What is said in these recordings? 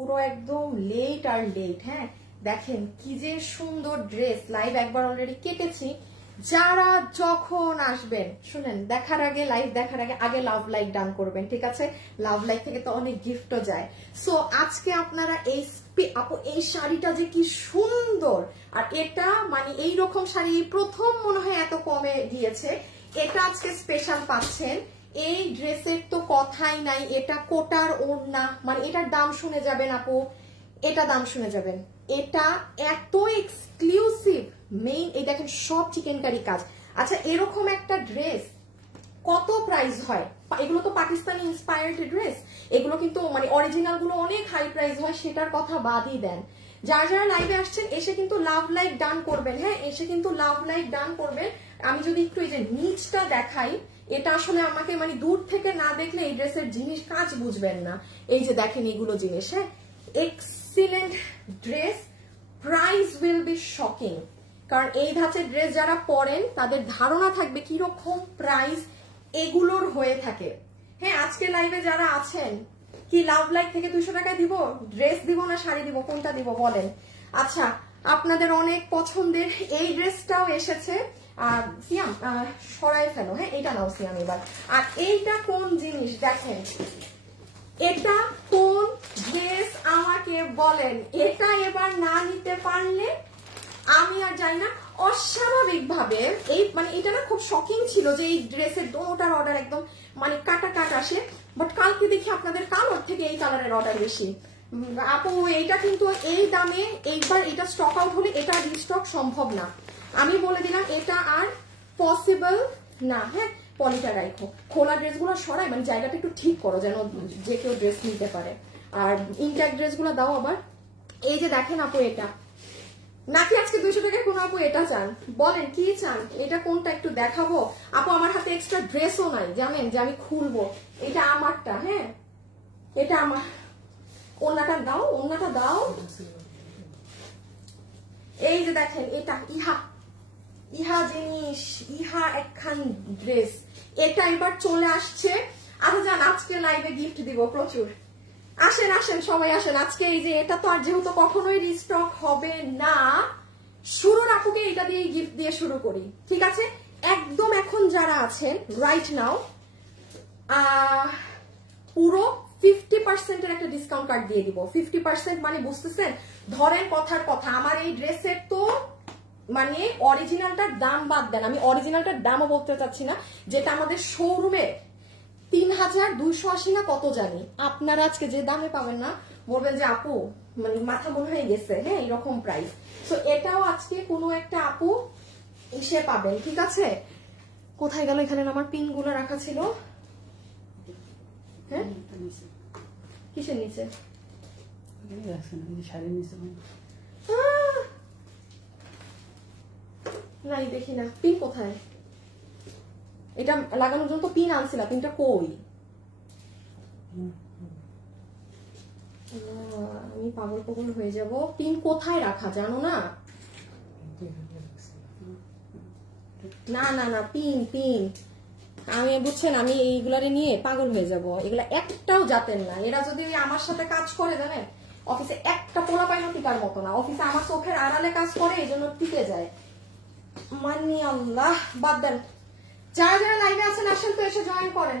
পুরো একদম লেট আর লেট। হ্যাঁ দেখেন কি যে সুন্দর ড্রেস, লাইভ একবার অলরেডি কেটেছি। যারা যখন আসবেন শুনেন, দেখার আগে, লাইভ দেখার আগে আগে লাভ লাইক ডান করবেন, ঠিক আছে? লাভ লাইক থেকে তো অনেক গিফটও যায়। সো আজকে আপনারা এই শাড়িটা যে কি সুন্দর, আর এটা মানে এইরকম শাড়ি প্রথম মনে হয় এত কমে দিয়েছে, এটা আজকে স্পেশাল পাচ্ছেন। এই ড্রেসের তো কথাই নাই, এটা কোটার ওড়না, মানে এটার দাম শুনে যাবেন আপু, এটা দাম শুনে যাবেন। এটা এত এক্সক্লুসিভ, মেইন এই দেখেন সব চিকেন কারি কাজ। আচ্ছা এরকম একটা ড্রেস কত প্রাইস হয়? এগুলো তো পাকিস্তানি ইন্সপায়ার্ড ড্রেস, এগুলো কিন্তু মানে অরিজিনাল গুলো অনেক হাই প্রাইস হয়, সেটার কথা বাদই দেন। যারা যারা লাইভে আসছেন এসে কিন্তু লাভ লাইক ডান করবেন। হ্যাঁ এসে কিন্তু লাভ লাইক ডান করবেন। আমি যদি একটু এই যে নিচটা দেখাই, এটা আসলে আমাকে মানে দূর থেকে না দেখলে এই ড্রেসের জিনিস কাজ বুঝবেন না। এই যে দেখেন এগুলো জিনিস, হ্যাঁ excellent dress, price will be shocking. কারণ এই ধাঁচের ড্রেস যারা পরেন তাদের ধারণা থাকবে কিরকম প্রাইস এগুলোর হয়ে থাকে। হ্যাঁ আজকে লাইভে যারা আছেন, কি লাভ লাইক থেকে 200 টাকায় দিব? ড্রেস দিব না শাড়ি দিব, কোনটা দিব বলেন? আচ্ছা আপনাদের অনেক পছন্দের এই ড্রেসটাও এসেছে। সিয়াম সরাই ফেলো, হ্যাঁ এটা নাও সিয়াম এবার। আর এইটা কোন জিনিস দেখেন, এটা কোন ড্রেস আমাকে বলেন? এটা এবার না নিতে পারলে আমি আর জানি না। অস্বাভাবিক ভাবে এই মানে এটা না খুব শকিং ছিল যে এই ড্রেসের দোনোটার অর্ডার একদম মানে কাটা কাট আসে, বাট কালকে দেখি আপনাদের কালার থেকে এই কালারের অর্ডার বেশি। আপু এইটা কিন্তু এই দামে এইবার এটা স্টক আউট হলে এটা রিস্টক সম্ভব না, আমি বলে দিলাম, এটা আর পসিবল না। হ্যাঁ পলিটা রাখো, খোলা ড্রেসগুলো সরাই, মানে জায়গাটা একটু ঠিক করো যেন যে কেউ ড্রেস নিতে পারে। আর ইনট্যাক্ট ড্রেসগুলো দাও আবার। এই যে দেখেন আপু, এটা নাকি আজকে 200 টাকা কোন আপু এটা চান? বলেন কি চান? এটা কোনটা একটু দেখাবো আপু? আমার হাতে এক্সট্রা ড্রেসও নাই জানেন যে আমি খুলবো। এটা আমারটা, হ্যাঁ এটা আমার। ওড়নাটা দাও, ওড়নাটা দাও। এই যে দেখেন এটা ইহা জিনিস, ইহা একখান ড্রেস, এটা এবার চলে আসছে। আচ্ছা যান আজকে লাইভে গিফট দিব প্রচুর, আসেন আসেন সবাই আসেন আজকে। এই যে এটা তো আর যেহেতু কখনোই রিস্টক হবে না, শুরুর আপুকে এটা দিয়ে গিফট দিয়ে শুরু করি, ঠিক আছে? একদম এখন যারা আছেন রাইট নাও পুরো 50% এর একটা ডিসকাউন্ট কার্ড দিয়ে দিব। 50% মানে বুঝতেছেন? ধরেন কথার কথা, আমার এই ড্রেসের তো মানে অরিজিনালটার দাম বাদ দেন, আমি অরিজিনালটার দামও বলতে চাচ্ছি না, যেটা আমাদের শোরুমে 3280 না কত জানি, আপনারা আজকে যে দামে পাবেন না বলবেন যে আপু মানে মাথা মনে হয়ে গেছে। হ্যাঁ এরকম প্রাইস। তো এটাও আজকে কোনো একটা আপু এসে পাবেন, ঠিক আছে? কোথায় গেল? এখানে আমার পিন গুলো রাখা ছিল। হ্যাঁ কিসের নিচে? নাই দেখি না, পিন কোথায়? এটা লাগানোর জন্য তো পিন আনছিলাম, পিনটা কই? আমি পাগল পাগল হয়ে যাব। পিন কোথায় রাখা জানো না? না না না পিন পিন আমি বুঝছেন, আমি এইগুলারে নিয়ে পাগল হয়ে যাব। এগুলা একটাও জাতেন না। এরা যদি আমার সাথে কাজ করে জানেন, অফিসে একটা পোলা পায় না টিকার মতো না। অফিসে আমার চোখের আড়ালে কাজ করে, এই জন্য টিকে যায়। মানি আল্লাহ, বাদ দেন। যারা যারা লাইভে আছেন আসেন তো, এসে জয়েন করেন।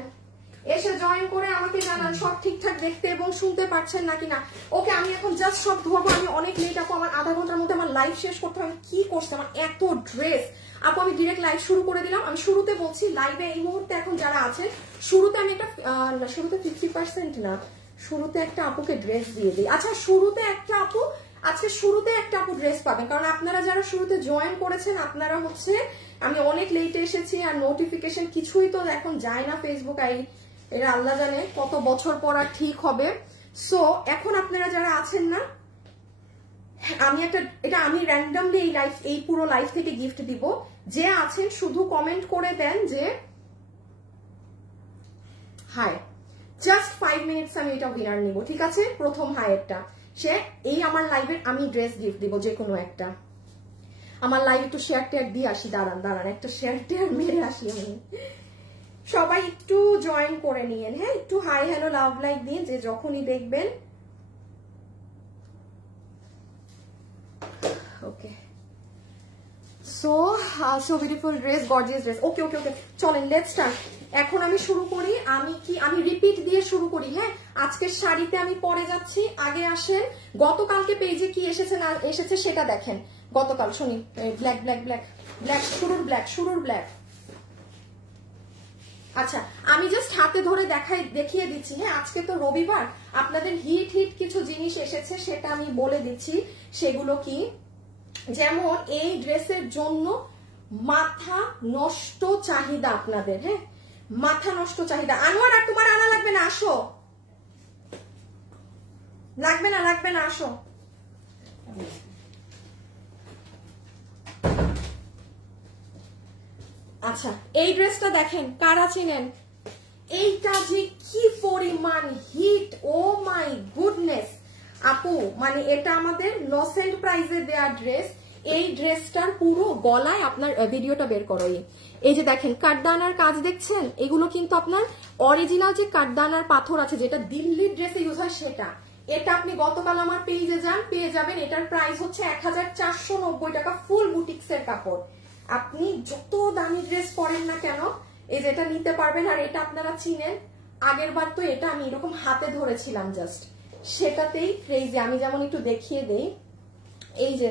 এসে জয়েন করে আমাকে জানান সব ঠিকঠাক দেখতে এবং শুনতে পারছেন নাকি না। ওকে আমি এখন জাস্ট সব ধরবো। আমি অনেক লেট আপু, আমার আধা ঘন্টার মধ্যে আমার লাইভ শেষ করতে হবে। কি করছে আমার এত ড্রেস আপু। আমি ডিরেক্ট লাইভ শুরু করে দিলাম। আমি শুরুতে বলছি লাইভে এই মুহূর্তে এখন যারা আছেন, শুরুতে আমি একটা শুরুতে 50% না, শুরুতে একটা আপুকে ড্রেস দিয়ে দিই। আচ্ছা শুরুতে একটা আপু, আজকে শুরুতে একটা আপু ড্রেস পাবেন, কারণ আপনারা যারা শুরুতে জয়েন করেছেন আপনারা হচ্ছে, আমি অনেক লেটে এসেছি আর নোটিফিকেশন কিছুই তো এখন যায় না ফেসবুক। এরা আল্লাহ জানে কত বছর পর আর ঠিক হবে। সো এখন আপনারা যারা আছেন না, আমি একটা এটা আমি র্যান্ডমলি এই পুরো লাইফ থেকে গিফট দিব। যে আছেন শুধু কমেন্ট করে দেন যে হাই, জাস্ট 5 মিনিটস আমি এটা উইনার নিব, ঠিক আছে? প্রথম হাইয়েরটা সে এই আমার লাইভের আমি ড্রেস গিফট দিব যে কোনো একটা। আমার লাইভ একটু শেয়ার টেয়ার দিয়ে আসি, দাঁড়ান দাঁড়ান একটা শেয়ার টেয়ার মেরে আসি আমি। সবাই একটু জয়েন করে নিয়েন, হ্যাঁ একটু হাই হ্যালো লাভ লাইক দিন যে যখনই দেখবেন। Okay so so beautiful dress, gorgeous dress. Okay okay okay, চলেন লেটস স্টার্ট। এখন আমি শুরু করি। আমি রিপিট দিয়ে শুরু করি। হ্যাঁ, আজকের শাড়িতে আমি পরে যাচ্ছি। আগে আসেন গতকালকে পেজে কি এসেছে না এসেছে সেটা দেখেন। গতকাল শুনি ব্ল্যাক ব্ল্যাক ব্ল্যাক ব্ল্যাক, শুরুর ব্ল্যাক। আচ্ছা, আমি জাস্ট হাতে ধরে দেখিয়ে দিচ্ছি। হ্যাঁ, আজকে তো রবিবার, আপনাদের হিট কিছু জিনিস এসেছে সেটা আমি বলে দিচ্ছি। সেগুলো কি, যেমন এই ড্রেসের জন্য মাথা নষ্ট চাহিদা আপনাদের। হ্যাঁ, মাথা নষ্ট চাহিদা। আনোয়ার, আর তোমার আনা লাগবে না, আসো। লাগবে না আসো। আচ্ছা, এই ড্রেসটা দেখেন, কারা চিনেন? এইটা যে কি পরিমাণ হিট, ও মাই গুডনেস আপু, মানে এটা আমাদের নসেন্ট প্রাইজে দেয়া ড্রেস। এই ড্রেসটার পুরো গলায় আপনার ভিডিওটা বের করো, এই যে দেখেন কাঠদানার কাজ দেখছেন, এগুলো কিন্তু আপনার অরিজিনাল যে কাঠদানার পাথর আছে যেটা দিল্লির ড্রেসে ইউজ হয় সেটা। এটা আপনি গতকাল আমার পেজে যান, পেয়ে যাবেন। এটার প্রাইস হচ্ছে 1490 টাকা, ফুল বুটিক্সের কাপড়। আপনি যত দামি ড্রেস পরেন না কেন এই যেটা নিতে পারবেন। আর এটা আপনারা চিনেন, আগের বার তো এটা আমি এরকম হাতে ধরেছিলাম জাস্ট, সেটাতেই ক্রেজি। আমি যেমন একটু দেখিয়ে দেই, এই যে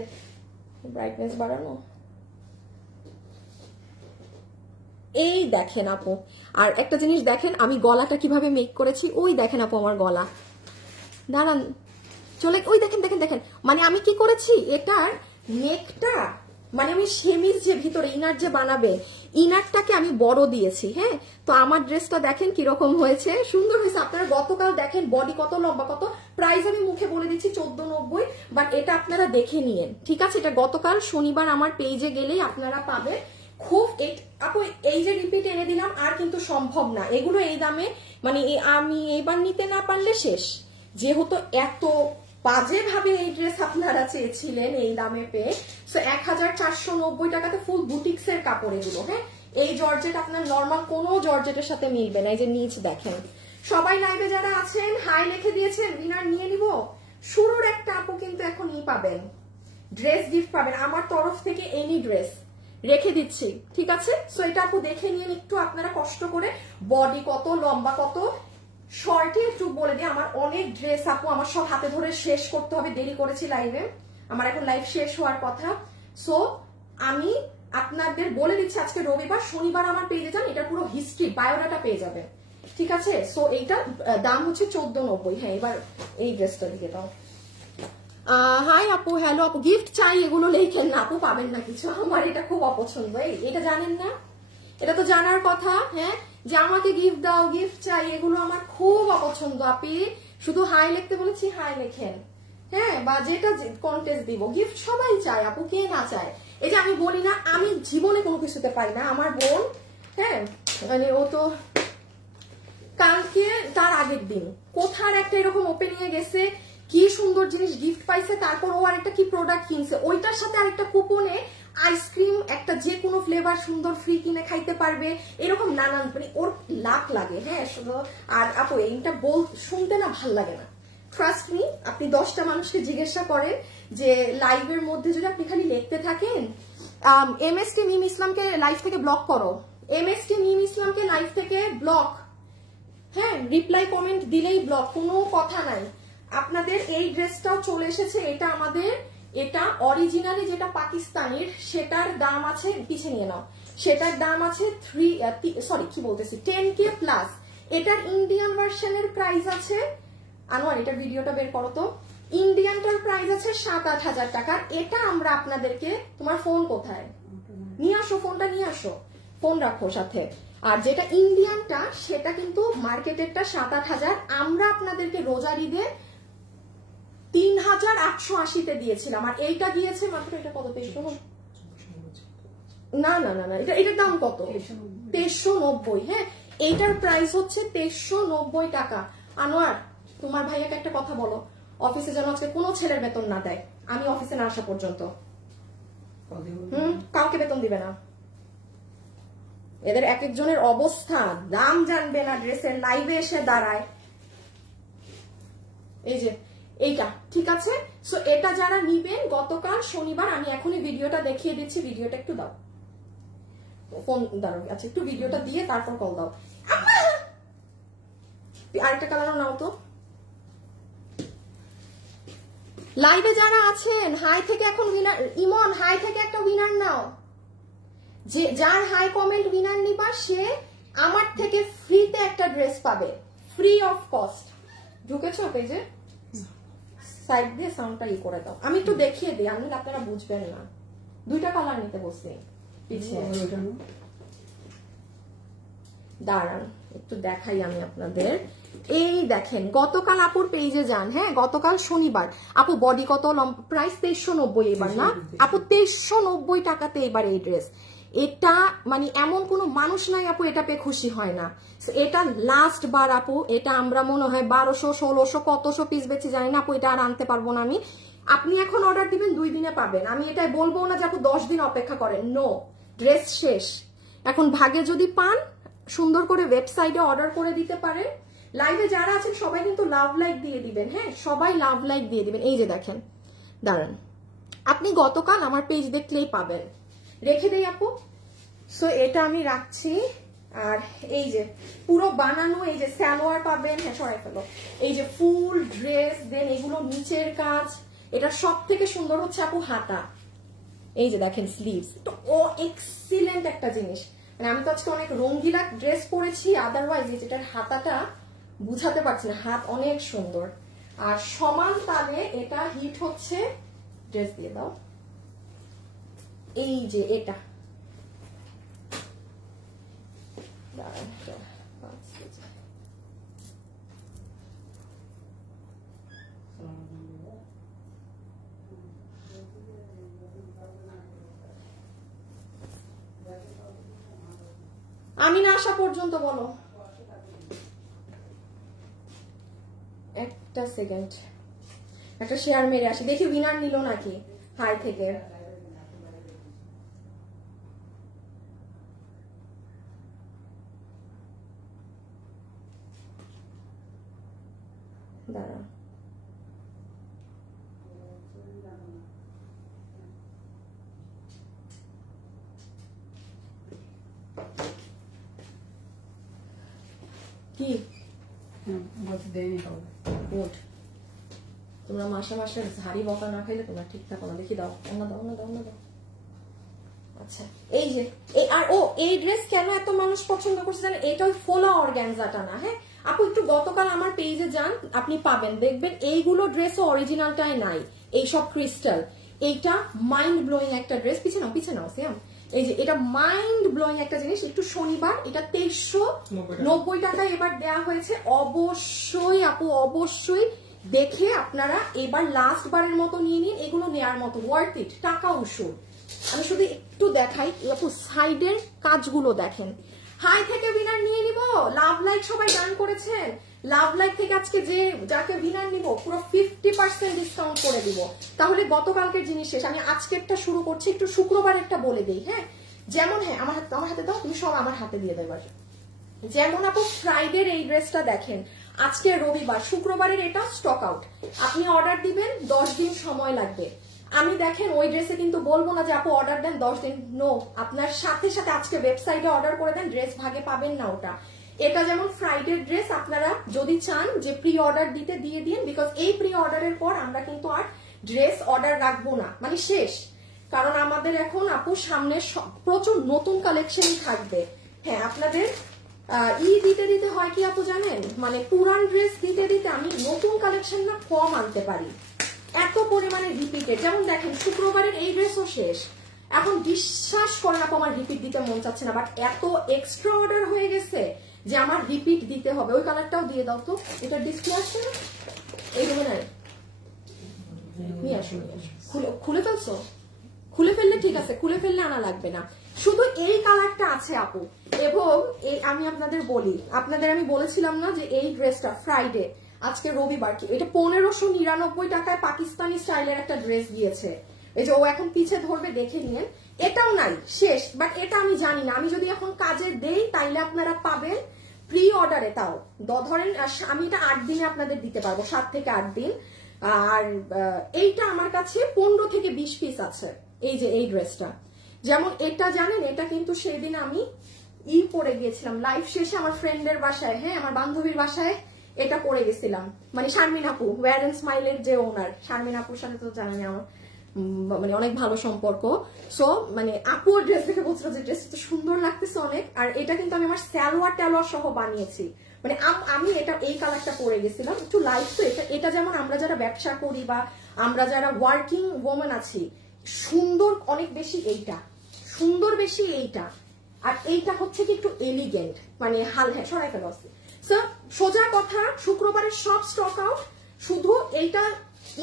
ব্রাইটনেস বাড়ানো, এই দেখেন আপু। আর একটা জিনিস দেখেন আমি গলাটা কিভাবে মেক করেছি, ওই দেখেন আপু আমার গলা, দাঁড়ান চলে, ওই দেখেন দেখেন দেখেন। মানে আমি কি করেছি, এটার নেকটা মানে আমি সেমিজ যে ভিতরে ইনার যে বানাবে, ইনারটাকে আমি বড় দিয়েছি। হ্যাঁ, তো আমার ড্রেসটা দেখেন কিরকম হয়েছে, সুন্দর হয়েছে। আপনারা গতকাল দেখেন বডি কত, লম্বা কত। প্রাইস আমি মুখে বলে দিচ্ছি 1490, বাট এটা আপনারা দেখে নিয়েন, ঠিক আছে? এটা গতকাল শনিবার আমার পেজে গেলেই আপনারা পাবেন। খুব আপু এই যে রিপিট এনে দিলাম, আর কিন্তু সম্ভব না এগুলো এই দামে, মানে আমি এইবার নিতে না পারলে শেষ। যেহেতু এত বাজে ভাবে এই ড্রেস আপনারা চেয়েছিলেন এই দামে পেয়ে, সো 1490 টাকাতে ফুল বুটিক্স এর কাপড় এগুলো। হ্যাঁ, এই জর্জেট আপনার নর্মাল কোনো জর্জেটের সাথে মিলবে না। এই যে নিচ দেখেন, সবাই লাইভে যারা আছেন হাই লিখে দিয়েছেন, উইনার নিয়ে নিব। শুরুর একটা আপু কিন্তু এখন পাবেন, ড্রেস গিফট পাবেন আমার তরফ থেকে, এনি ড্রেস রেখে দিচ্ছি, ঠিক আছে? সো এটা আপু দেখে নিয়ে একটু আপনারা কষ্ট করে, বডি কত, লম্বা কত। শর্টে একটু বলে দিই, আমার অনেক ড্রেস আপু আমার সব হাতে ধরে শেষ করতে হবে, দেরি করেছি লাইভে, আমার এখন লাইভ শেষ হওয়ার কথা। সো আমি আপনাদের বলে দিচ্ছি, আজকে রবিবার, শনিবার আমার পেজে যান, এটা পুরো হিস্ট্রি বায়োডাটা পেয়ে যাবেন, ঠিক আছে? সো এইটা দাম হচ্ছে 1490। হ্যাঁ, এবার এই ড্রেসটা দিয়ে দাও। হাই আপু, হ্যালো আপু, গিফট চাই এগুলো লেখেন না আপু, পাবেন না কিছু, আমার এটা খুব অপছন্দ। এটা জানেন না, এটা তো জানার কথা। হ্যাঁ, যে আমাকে গিফট দাও, গিফট চাই, এগুলো আমার খুব অপছন্দ। আপনি শুধু হাই লিখতে বলেছি, হাই লেখেন। হ্যাঁ, বা যেটা কন্টেস্ট দিব, গিফট সবাই চায় আপু, কে না চায়? এই যে আমি বলি না, আমি জীবনে কোনো কিছুতে পারি না। আমার বোন, হ্যাঁ, মানে ও তো কালকে তার আগের দিন কোথার একটা এরকম ওপেনিং এ গেছে, কি সুন্দর জিনিস গিফট পাইছে, তারপর ও আরেকটা কি প্রোডাক্ট কিনছে, ওইটার সাথে আরেকটা কুপনে আইসক্রিম একটা যে কোনো ফ্লেভার সুন্দর ফ্রি কিনে খাইতে পারবে, এরকম নানান, মানে ওর লাখ লাগে। হ্যাঁ, শুধু আর আপু এইটা শুনতে না ভাল লাগে না, ট্রাস্ট মি। আপনি 10টা মানুষকে জিজ্ঞাসা করেন যে লাইভের মধ্যে যদি আপনি খালি লিখতে থাকেন এমএসটি মিম ইসলামকে লাইভ থেকে ব্লক করো, এমএসটি মিম ইসলামকে লাইভ থেকে ব্লক, হ্যাঁ, রিপ্লাই কমেন্ট দিলেই ব্লক, কোনো কথা নাই। আপনাদের এই ড্রেসটাও চলে এসেছে, এটা আমাদের, এটা অরিজিনালি যেটা পাকিস্তানের, সেটার দাম আছে, পিছিয়ে নিয়ে নাও, সেটার দাম আছে 10K প্লাস। এটার ইন্ডিয়ান ভার্সনের প্রাইস আছে, আনোয়ার এটা ভিডিওটা বের করো তো, ইন্ডিয়ানটার প্রাইস আছে 7-8 হাজার টাকা। এটা আমরা আপনাদেরকে, তোমার ফোন কোথায়, নিয়ে আসো ফোনটা, নিয়ে আসো, ফোন রাখো সাথে। আর যেটা ইন্ডিয়ানটা সেটা কিন্তু মার্কেটেরটা 7-8 হাজার, আমরা আপনাদেরকে রোজার ঈদে 3880-তে দিয়েছিলাম, আর এইটা দিয়েছে মাত্র, এটা কত, 2300? না না না না, এটার দাম কত, 2390। হ্যাঁ, এইটার প্রাইস হচ্ছে 2390 টাকা। আনোয়ার, তোমার ভাইয়াকে একটা কথা বলো, অফিসে যেন আজকে কোনো ছেলের বেতন না দেয়, আমি অফিসে না আসা পর্যন্ত। কাউকে বেতন দিবে না, এদের এক একজনের অবস্থা, দাম জানবে না ড্রেসের, লাইভে এসে দাঁড়ায়। এই যে এইটা ঠিক আছে। সো এটা যারা নিবেন গতকাল শনিবার, আমি এখনই ভিডিওটা দেখিয়ে দিচ্ছি, ভিডিওটা একটু দাও, ফোন দাঁড়াও, আচ্ছা একটু ভিডিওটা দিয়ে তারপর কল দাও। আরেকটা কালারও নাও তো। লাইভে যারা আছেন হাই থেকে এখন উইনার, ইমন হাই থেকে একটা উইনার নাও, যে যার হাই কমেন্ট উইনার নিবা সে আমার থেকে ফ্রিতে একটা ড্রেস পাবে, ফ্রি অফ কস্ট। ঢুকেছো পেজে? সাইড দিয়ে সাউন্ডটা ই করে দাও, আমি একটু দেখিয়ে দিই, আমি আপনারা বুঝবেন না। দুইটা কালার নিতে বসছি পিছিয়ে, দাঁড়ান একটু দেখাই আমি আপনাদের। এই দেখেন গতকাল আপুর পেজে যান, হ্যাঁ গতকাল শনিবার। আপু বডি কত, প্রাইস 2390 এবার না আপু, 2390 টাকাতে এবার এই ড্রেস। এটা মানে এমন কোনো মানুষ নাই আপু এটা পেয়ে খুশি হয় না। এটা লাস্ট বার আপু, এটা আমরা মনে হয় 1200 1600 কতশো পিস বেচে জানি না আপু, এটা আর আনতে পারবো না আমি। আপনি এখন অর্ডার দিবেন 2 দিনে পাবেন, আমি এটাই বলবো না যে আপু 10 দিন অপেক্ষা করেন, নো, ড্রেস শেষ। এখন ভাগে যদি পান সুন্দর করে ওয়েবসাইটে অর্ডার করে দিতে পারেন। লাইভে যারা আছেন সবাই কিন্তু লাভ লাইক দিয়ে দিবেন, হ্যাঁ সবাই লাভ লাইক দিয়ে দিবেন। এই যে দেখেন, দাঁড়ান আপনি গতকাল আমার পেজ দেখলেই পাবেন, রেখে দেই আপু। সো এটা আমি রাখছি। আর এই যে পুরো বানানো, এই যে সালোয়ার পাবেন, হ্যাঁ সরাই ফেলো, এই যে ফুল ড্রেস, দেন এগুলো নিচের কাজ। এটা সব থেকে সুন্দর হচ্ছে আপু হাতা, এই যে দেখেন স্লিভস, তো ও এক্সিলেন্ট একটা জিনিস। মানে আমি তো আজকে অনেক রঙ্গিলা ড্রেস পরেছি, আদারওয়াইজ যেটার হাতাটা বুঝাতে পারছি না, হাত অনেক সুন্দর। আর সমান তালে এটা হিট হচ্ছে, ড্রেস দিয়ে দাও, এই যে এটা আমি না আসা পর্যন্ত বলো, একটা সেকেন্ড, একটা শেয়ার মেরে আসি, দেখি উইনার নিল নাকি হাই থেকে। দাঁড়া কি গুড, তোমরা মাসে মাসে ঝাড়ি বকা না খাইলে তোমরা ঠিক থাকো না। দেখি দাও, অন্য দাও, অন্য দাও, অন্য দাও। আচ্ছা এই যে এই, আর ও এই ড্রেস কেন এত মানুষ পছন্দ করছে জানেন, এটা ওই ফোলা অর্গানজাটা না। হ্যাঁ আপু একটু গতকাল আমার পেজে যান, আপনি পাবেন, দেখবেন এইগুলো ড্রেসও অরিজিনালটাই নাই, এইসব ক্রিস্টাল। এইটা মাইন্ড ব্লোয়িং একটা ড্রেস, পিছে নাও পিছে নাও সিয়াম। এই যে এটা মাইন্ড ব্লোয়িং একটা জিনিস। একটু শনিবার, এটা 2390 টাকায় এবার দেয়া হয়েছে। অবশ্যই আপু অবশ্যই দেখে আপনারা এবার লাস্ট বারের মতো নিয়ে নিন, এগুলো নেয়ার মতো, ওয়ার্থ ইট, টাকা উসুল। আমি শুধু একটু দেখাই, আপু সাইডের কাজগুলো দেখেন। হাই থেকে উইনার নিয়ে নিব, লাভ লাইক সবাই ডান করেছেন, লাভ লাইক থেকে আজকে যে যাকে উইনার নিব পুরো 50% ডিসকাউন্ট করে দিব। তাহলে গতকালকের জিনিস শেষ, আমি আজকেরটা শুরু করছি, একটু শুক্রবারেরটা বলে দেই। হ্যাঁ যেমন, হ্যাঁ আমার হাতে দাও, তুমি সব আমার হাতে দিয়ে দেবার। যেমন আপু ফ্রাইডের এই ড্রেসটা দেখেন, আজকে রবিবার, শুক্রবারের এটা স্টক আউট, আপনি অর্ডার দিবেন 10 দিন সময় লাগবে। আমি দেখেন ওই ড্রেসে কিন্তু বলবো না যে আপু অর্ডার দেন 10 দিন, নো, আপনার সাথে সাথে আজকে ওয়েবসাইটে অর্ডার করে দেন, ড্রেস ভাগে পাবেন না ওটা। এটা যেমন ফ্রাইডের ড্রেস, আপনারা যদি চান যে প্রি অর্ডার দিতে দিয়ে দিন, বিকজ এই প্রি অর্ডারের পর আমরা কিন্তু আর ড্রেস অর্ডার রাখবো না, মানে শেষ। কারণ আমাদের এখন আপু সামনে প্রচুর নতুন কালেকশনই থাকবে। হ্যাঁ আপনাদের দিতে দিতে হয় কি আপু জানেন, মানে পুরান ড্রেস দিতে দিতে আমি নতুন কালেকশন না কম আনতে পারি, এত পরিমাণে রিপিটেড। যেমন দেখেন শুক্রবারের এই ড্রেসও শেষ, এখন বিশ্বাস করেন আপু আমার রিপিট দিতে মন চাচ্ছে না, বাট এত এক্সট্রা অর্ডার হয়ে গেছে যে আমার রিপিট দিতে হবে। ওই কালারটাও দিয়ে দাও তো, এটা ডিসপ্লে আসছে না, এই রুমে নাই, নিয়ে আসো নিয়ে আসো। খুলে ফেলছো, খুলে ফেললে ঠিক আছে, খুলে ফেললে আনা লাগবে না, শুধু এই কালারটা আছে আপু। এবং এই আমি আপনাদের বলি, আপনাদের আমি বলেছিলাম না যে এই ড্রেসটা ফ্রাইডে, আজকে রবিবার, কি এটা 1599 টাকায় পাকিস্তানি স্টাইলের একটা ড্রেস দিয়েছে। এই যে ও এখন পিছে ধরবে, দেখে নিন, এটাও নাই, শেষ। বাট এটা আমি জানি না, আমি যদি এখন কাজে দেই তাইলে আপনারা পাবেন প্রি অর্ডারে, তাও ধরেন আমি এটা 8 দিনে আপনাদের দিতে পারবো, 7 থেকে 8 দিন। আর এইটা আমার কাছে 15 থেকে 20 পিস আছে। এই যে এই ড্রেসটা, যেমন এটা জানেন, এটা কিন্তু সেদিন আমি পরে গিয়েছিলাম লাইভ শেষে আমার ফ্রেন্ডের বাসায়, হ্যাঁ আমার বান্ধবীর বাসায় এটা পরে গেছিলাম। মানে শারমিন আপু, ওয়্যার এন্ড স্মাইলের যে ওনার, শারমিন আপুর সাথে তো জানেন আমার মানে অনেক ভালো সম্পর্ক। সো মানে আপুর ড্রেস দেখে বলছিল যে ড্রেসটা সুন্দর লাগতেছে অনেক। আর এটা কিন্তু আমি আমার সালোয়ার টালোয়ার সহ বানিয়েছি। মানে আমি এটা এই কালারটা পরে গেছিলাম একটু লাইট। তো এটা যেমন আমরা যারা ব্যবসা করি বা আমরা যারা ওয়ার্কিং ওমেন আছি, সুন্দর অনেক বেশি এইটা, সুন্দর বেশি এইটা। আর এইটা হচ্ছে কি একটু এলিগেন্ট, মানে হ্যাঁ সরাই ফেলা আছে। সো সোজা কথা, শুক্রবারের সব স্টক আউট, শুধু এইটা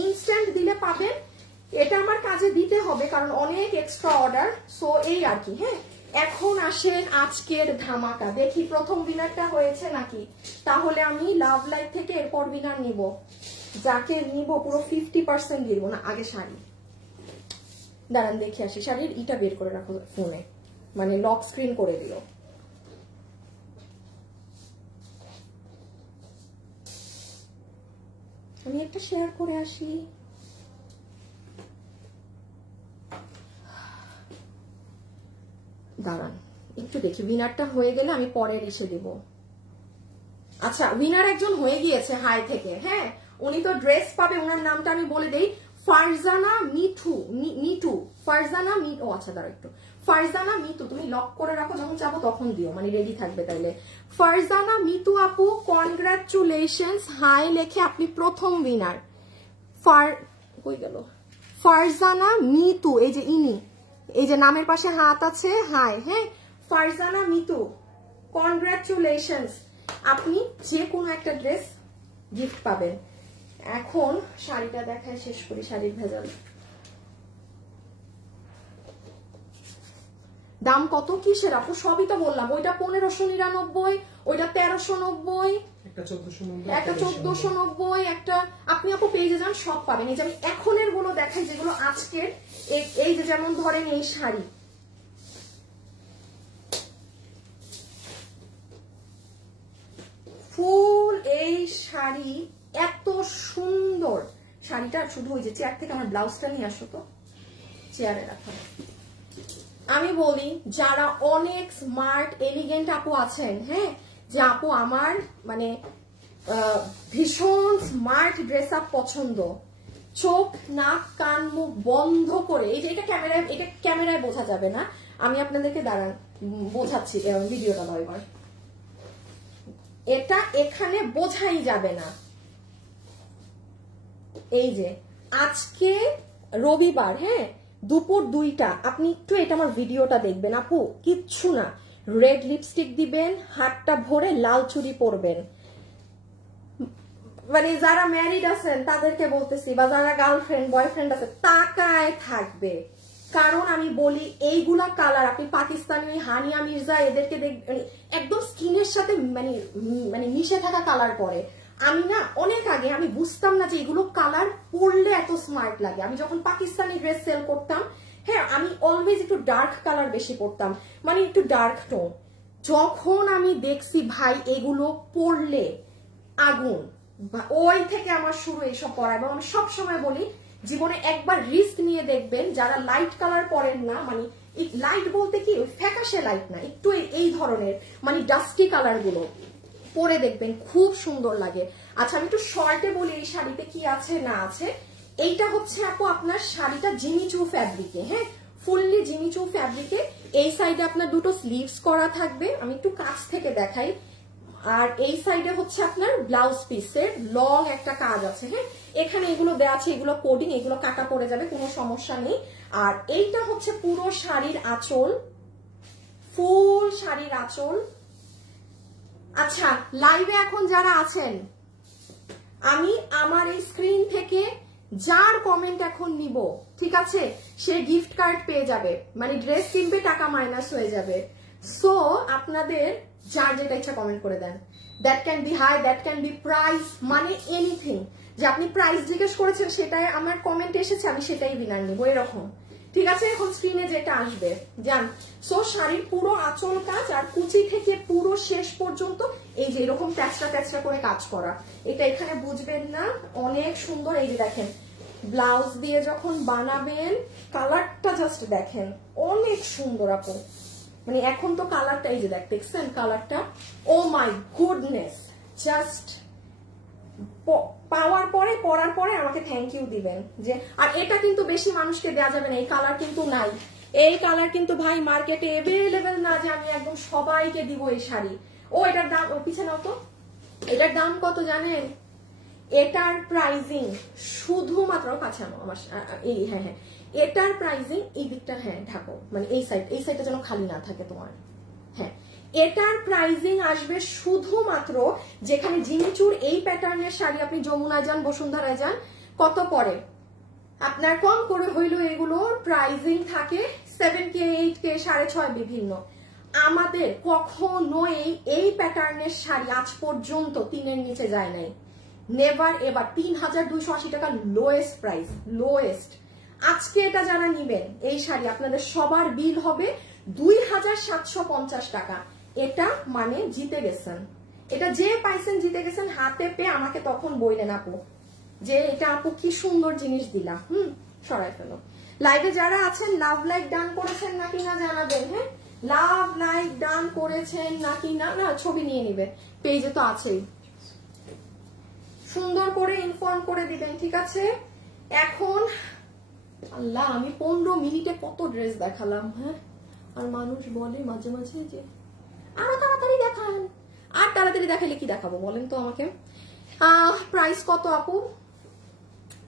ইনস্ট্যান্ট দিলে পাবেন। এটা আমার কাজে দিতে হবে কারণ অনেক এক্সট্রা অর্ডার। সো এই আর কি। হ্যাঁ এখন আসেন আজকের ধামাকা, দেখি প্রথম উইনারটা হয়েছে নাকি। তাহলে আমি লাভ লাইফ থেকে এরপর উইনার নিব, যাকে নিব পুরো 50% দিব না। আগে শাড়ি দাঁড়ান দেখে আসি, শাড়ির ইটা বের করে রাখো ফোনে, মানে লক স্ক্রিন করে দিল। আমি একটা শেয়ার করে আসি। দাঁড়ান একটু দেখি, উইনারটা হয়ে গেলে আমি পরের এসে দেব। আচ্ছা উইনার একজন হয়ে গিয়েছে হাই থেকে। হ্যাঁ উনি তো ড্রেস পাবে, ওনার নামটা আমি বলে দেই, ফারজানা মিঠু। ফারজানা মিঠু, আচ্ছা দাঁড়া একটু, ফারজানা মিতু, তুমি লক করে রাখো, যখন যাবো তখন দিও, মানে রেডি থাকবে তাইলে। ফারজানা মিতু আপু কনগ্রাচুলেশনস, হাই লেখে আপনি প্রথম উইনার। কই গেল? ফারজানা মিতু, এই যে ইনি, এই যে নামের পাশে হাত আছে, হাই। হ্যাঁ ফারজানা মিতু কনগ্রাচুলেশনস, আপনি যে কোনো একটা ড্রেস গিফট পাবেন। এখন শাড়িটা দেখায় শেষ করি, শাড়ির ভেজাল। দাম কত কিসের আপু? সবই তো বললাম, ওইটা 1599, ওইটা 1390, একটা 1490, একটা আপনি আপু পেজে যান সব পাবেন। এই যে আমি এখনের গুলো দেখাই যেগুলো আজকের, এই যে যেমন ধরেন এই শাড়ি, ফুল এই শাড়ি, এত সুন্দর শাড়িটা। শুধু ওই যে চেয়ার থেকে আমার ব্লাউজটা নিয়ে আসো তো, চেয়ারে রাখো। আমি বলি যারা অনেক স্মার্ট এলিগেন্ট আপু আছেন, হ্যাঁ যে আপু আমার মানে ভীষণ স্মার্ট ড্রেস আপ পছন্দ, চোখ নাক কান মুখ বন্ধ করে, এই যে এটা ক্যামেরায় বোঝা যাবে না, আমি আপনাদেরকে দাঁড়ান বোঝাচ্ছি, ভিডিওটা এবার, এটা এখানে বোঝাই যাবে না। এই যে আজকে রবিবার, হ্যাঁ দুপুর 2টা, আপনি একটু এটা আমার ভিডিওটা দেখবেন আপু, কিচ্ছু না, রেড লিপস্টিক দিবেন, হাতটা ভরে লাল চুড়ি পরবেন। মানে যারা ম্যারিড আছেন তাদেরকে বলতেছি, বা যারা গার্লফ্রেন্ড বয়ফ্রেন্ড আছে তাকায় থাকবে। কারণ আমি বলি এইগুলা কালার আপনি পাকিস্তানি হানিয়া মির্জা এদেরকে দেখবেন একদম স্কিনের সাথে মানে মানে মিশে থাকা কালার পরে। আমি না অনেক আগে আমি বুঝতাম না যে এগুলো কালার পরলে এত স্মার্ট লাগে। আমি যখন পাকিস্তানি ড্রেস সেল করতাম, হ্যাঁ আমি অলওয়েজ একটু ডার্ক কালার বেশি পরতাম, মানে একটু ডার্ক টোন। যখন আমি দেখছি ভাই এগুলো পরলে আগুন, ওই থেকে আমার শুরু এইসব পরা। এবং আমি সবসময় বলি জীবনে একবার রিস্ক নিয়ে দেখবেন, যারা লাইট কালার পরেন না, মানে লাইট বলতে কি ওই ফ্যাকাশে লাইট না, একটু এই ধরনের মানে ডাস্টি কালার গুলো পরে দেখবেন খুব সুন্দর লাগে। আচ্ছা আমি একটু শর্টে বলি এই শাড়িতে কি আছে না আছে। এইটা হচ্ছে আপু আপনার শাড়িটা জিমিচু ফ্যাব্রিকে, হ্যাঁ ফুললি জিমিচু ফ্যাব্রিকে। এই সাইডে আপনার দুটো স্লিভস করা থাকবে, আমি একটু কাছ থেকে দেখাই। আর এই সাইডে হচ্ছে আপনার ব্লাউজ পিসের লং একটা কাজ আছে, হ্যাঁ এখানে এগুলো দেওয়া আছে, এগুলো কোডিং, এগুলো কাটা পড়ে যাবে, কোনো সমস্যা নেই। আর এইটা হচ্ছে পুরো শাড়ির আঁচল, ফুল শাড়ির আঁচল। আচ্ছা লাইভে এখন যারা আছেন, আমি আমার এই স্ক্রিন থেকে যার কমেন্ট এখন নিব, ঠিক আছে, সে গিফট কার্ড পেয়ে যাবে, মানে ড্রেস কিনবে টাকা মাইনাস হয়ে যাবে। সো আপনাদের যার যেটা ইচ্ছা কমেন্ট করে দেন, that can be high, that can be price, মানে এনিথিং। যে আপনি প্রাইস জিজ্ঞেস করেছেন সেটাই আমার কমেন্ট এসেছে, আমি সেটাই উইনার নিব, এরকম ঠিক আছে, এখন স্ক্রিনে যেটা আসবে জান। সো শাড়ির পুরো আঁচল কাজ আর কুচি থেকে পুরো শেষ পর্যন্ত এই যে এরকম ট্যাচটা ট্যাচটা করে কাজ করা, এটা এখানে বুঝবেন না, অনেক সুন্দর। এই যে দেখেন ব্লাউজ দিয়ে যখন বানাবেন কালারটা জাস্ট দেখেন অনেক সুন্দর আপু, মানে এখন তো কালারটা এই যে দেখছেন কালারটা, ও মাই গুডনেস, জাস্ট পাওয়ার পরে পরার পরে আমাকে থ্যাংক ইউ দিবেন যে। আর এটা কিন্তু বেশি মানুষকে দেওয়া যাবে না, এই কালার কিন্তু নাই, এই কালার কিন্তু ভাই মার্কেটে এভেলেবেল না যে আমি একদম সবাইকে দিব এই শাড়ি। ও এটার দাম, ও পিছে নাও তো, এটার দাম কত জানেন? এটার প্রাইজিং শুধুমাত্র কাছে আমার এই, হ্যাঁ হ্যাঁ, এটার প্রাইজিং এই দিকটা, হ্যাঁ ঢাকো, মানে এই সাইডটা যেন খালি না থাকে তোমার, হ্যাঁ। এটার প্রাইজিং আসবে শুধুমাত্র, যেখানে জিনিচুর এই প্যাটার্নের শাড়ি আপনি যমুনায় যান, বসুন্ধরায় যান, কত পরে আপনার কম করে হইলো এগুলোর প্রাইজিং থাকে 7K 8K 6.5 বিভিন্ন। আমাদের কখনোই এই প্যাটার্নের শাড়ি আজ পর্যন্ত 3-এর নিচে যায় নাই, নেভার এবার। 3280 টাকা লোয়েস্ট প্রাইস, লোয়েস্ট। আজকে এটা যারা নিবেন এই শাড়ি আপনাদের সবার বিল হবে 2750 টাকা। এটা মানে জিতে গেছেন, এটা যে পাইছেন জিতে গেছেন, হাতে পেয়ে আমাকে তখন বইলেন আপু যে এটা আপু কি সুন্দর জিনিস দিলা, সরাই ফেলো। লাইভে যারা আছেন লাভ লাইক ডান করেছেন নাকি না জানাবেন, হ্যাঁ লাভ লাইক ডান করেছেন নাকি না, না ছবি নিয়ে নিবে, পেজে তো আছেই, সুন্দর করে ইনফর্ম করে দিবেন, ঠিক আছে। এখন আল্লাহ আমি 15 মিনিটে কত ড্রেস দেখালাম, হ্যাঁ। আর মানুষ বলে মাঝে মাঝে যে আরো তাড়াতাড়ি দেখান, আর তাড়াতাড়ি দেখালে কি দেখাবো বলেন তো আমাকে। প্রাইস কত আপু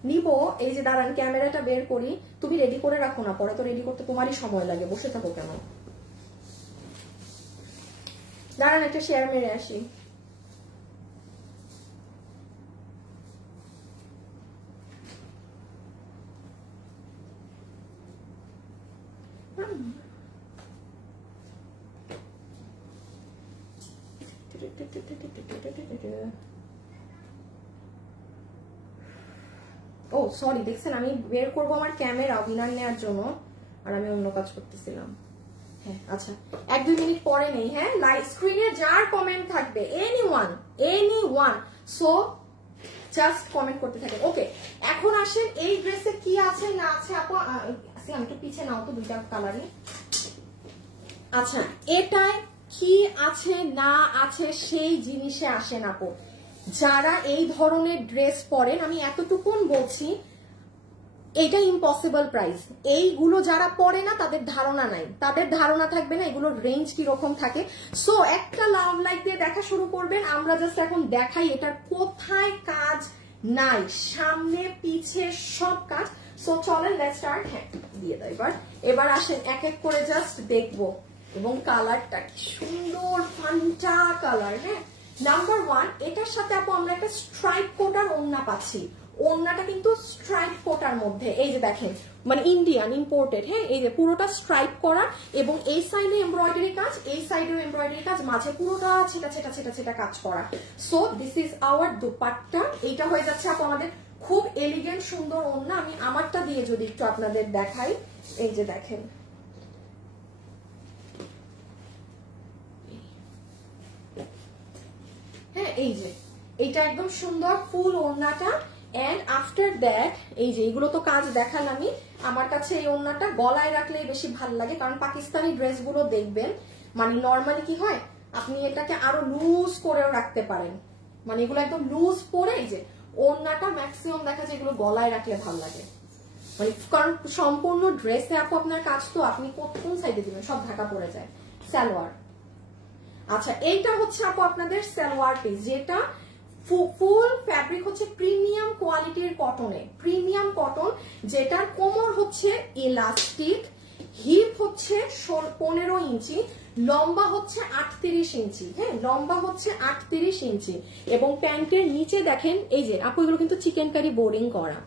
নিব? এই যে দাঁড়ান ক্যামেরাটা বের করি, তুমি রেডি করে রাখো না, পরে তো রেডি করতে তোমারই সময় লাগে, বসে থাকো কেন। দাঁড়ান একটা শেয়ার মেরে আসি। ও সরি, দেখছেন আমি বের করবো আমার ক্যামেরা বিনার নেওয়ার জন্য, আর আমি অন্য কাজ করতেছিলাম। হ্যাঁ আচ্ছা 1-2 মিনিট পরে নেই, হ্যাঁ। লাইভ স্ক্রিনে যার কমেন্ট থাকবে এনিওয়ান সো জাস্ট কমেন্ট করতে থাকেন। ওকে এখন আসেন এই ড্রেসে কি আছে না আছে আপু, আমি একটু পিছে নাও তো, দুইটা কালারই। আচ্ছা এটায় কি আছে না আছে সেই জিনিসে আসেন আপু, যারা এই ধরনের ড্রেস পরেন আমি এতটুকুন বলছি এটা ইম্পসিবল প্রাইস। এইগুলো যারা পরে না তাদের ধারণা নাই, তাদের ধারণা থাকবে না এগুলোর রেঞ্জ কিরকম থাকে। সো একটা লাভ লাইক দিয়ে দেখা শুরু করবেন, আমরা জাস্ট এখন দেখাই এটার কোথায় কাজ নাই, সামনে পিছে সব কাজ। সো চলেন লেটস স্টার্ট। হ্যাঁ দিয়ে দাও, এবার আসেন এক এক করে জাস্ট দেখবো, এবং কালারটা কি সুন্দর ফান্টা কালার। হ্যাঁ নাম্বার 1, এটার সাথে আপু আমরা একটা স্ট্রাইপ কোটার ওড়না পাচ্ছি, ওড়নাটা কিন্তু স্ট্রাইপ কোটার মধ্যে, এই যে দেখেন মানে ইন্ডিয়ান ইম্পোর্টেড, হ্যাঁ এই যে পুরোটা স্ট্রাইপ করা, এবং এই সাইডে এমব্রয়ডারি কাজ, এই সাইডেও এমব্রয়ডারি কাজ, মাঝে পুরোটা ছেটা ছেটা ছেটা ছেটা কাজ করা। So this is our dupatta, এইটা হয়ে যাচ্ছে আপু আমাদের খুব এলিগেন্ট সুন্দর ওড়না। আমি আমারটা দিয়ে যদি একটু আপনাদের দেখাই, এই যে দেখেন হ্যাঁ, এই যে এইটা একদম সুন্দর ফুল ওড়নাটা। এন্ড আফটার দ্যাট এই যে এগুলো তো কাজ দেখালামই, আমার কাছে এই ওড়নাটা গলায় রাখলে বেশি ভালো লাগে, কারণ পাকিস্তানি ড্রেসগুলো দেখবেন মানে নর্মালি কি হয় আপনি এটাকে আরো লুজ করেও রাখতে পারেন, মানে এগুলো একদম লুজ পরে এই যে ওড়নাটা ম্যাক্সিমাম দেখা যায় এগুলো গলায় রাখলে ভালো লাগে, মানে কারণ সম্পূর্ণ ড্রেসে আপু আপনার কাজ তো আপনি কোন সাইডে দিবেন সব ঢাকা পড়ে যায়। সালোয়ার, আচ্ছা এইটা হচ্ছে আপু আপনাদের সালোয়ার পিস, যেটা ফুল ফ্যাব্রিক হচ্ছে প্রিমিয়াম কোয়ালিটির কটনে, প্রিমিয়াম কটন, যেটার কোমর হচ্ছে ইলাস্টিক, হিপ হচ্ছে 15 ইঞ্চি, লম্বা হচ্ছে 38 ইঞ্চি, হ্যাঁ লম্বা হচ্ছে 38 ইঞ্চি, এবং প্যান্টের নিচে দেখেন এই যে আপু এগুলো কিন্তু চিকেন কারি বোরিং করা,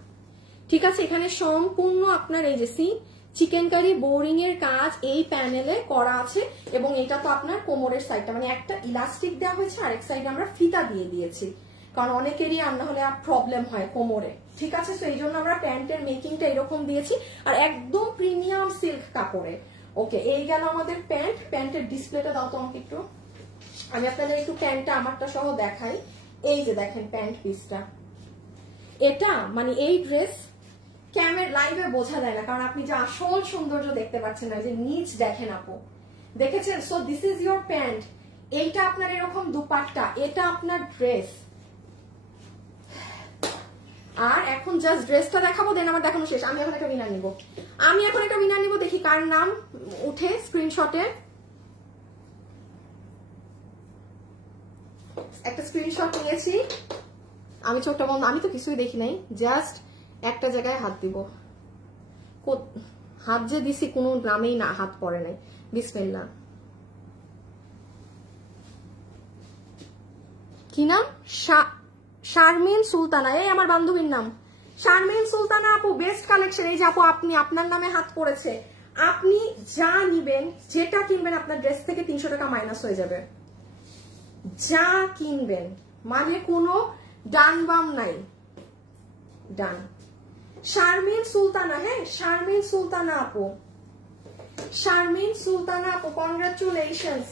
ঠিক আছে, এখানে সম্পূর্ণ আপনার এই যে চিকেন কারি বোরিং এর কাজ এই প্যানেলে করা আছে, এবং এটা তো আপনার কোমরের সাইডটা মানে একটা ইলাস্টিক দেওয়া হয়েছে, আরেক সাইডে আমরা ফিতা দিয়ে দিয়েছি। কারণ অনেকেরই আর না হলে প্রবলেম হয় কোমরে, ঠিক আছে? তো এই জন্য আমরা প্যান্টের মেকিংটা এরকম দিয়েছি, আর একদম প্রিমিয়াম সিল্ক কাপড়ে। ওকে, এই গেল আমাদের প্যান্ট। প্যান্টের ডিসপ্লেটা দাও তো আমাকে একটু, আমি আপনাদের একটু প্যান্টটা আমারটা সহ দেখাই। এই যে দেখেন প্যান্ট পিসটা, এটা মানে এই ড্রেস ক্যামেরা লাইভে বোঝা যায় না, কারণ আপনি যে আসল সৌন্দর্য দেখতে পাচ্ছেন না, যে নিচ দেখেন আপু, দেখেছেন? So this is your pant, এইটা আপনার এরকম দুপাট্টা, এটা আপনার ড্রেস। আর এখন জাস্ট ড্রেসটা দেখাবো, দেন আমার দেখানো শেষ। আমি এখন একটা উইনার নিব, দেখি কার নাম উঠে স্ক্রিনশটে। একটা স্ক্রিনশট নিয়েছি আমি, চোখটা বন্ধ, আমি তো কিছুই দেখি নাই, জাস্ট একটা জায়গায় হাত দিব। হাত যে দিছি কোনো নামেই না হাত পড়ে নাই। বিসমিল্লাহ। কি নাম? শারমিন সুলতানা, এই আমার বান্ধবীর নাম শারমিন সুলতানা আপু। Best collection. এই যে আপু আপনি, আপনার নামে হাত পড়েছে, আপনি যা নিবেন, যেটা কিনবেন আপনার ড্রেস থেকে 300 টাকা মাইনাস হয়ে যাবে। যা কিনবেন, মানে কোনো ডান বাম নাই, ডান। শারমিন সুলতানা, হ্যাঁ শারমিন সুলতানা আপু, শারমিন সুলতানা আপু, কনগ্রাচুলেশনস।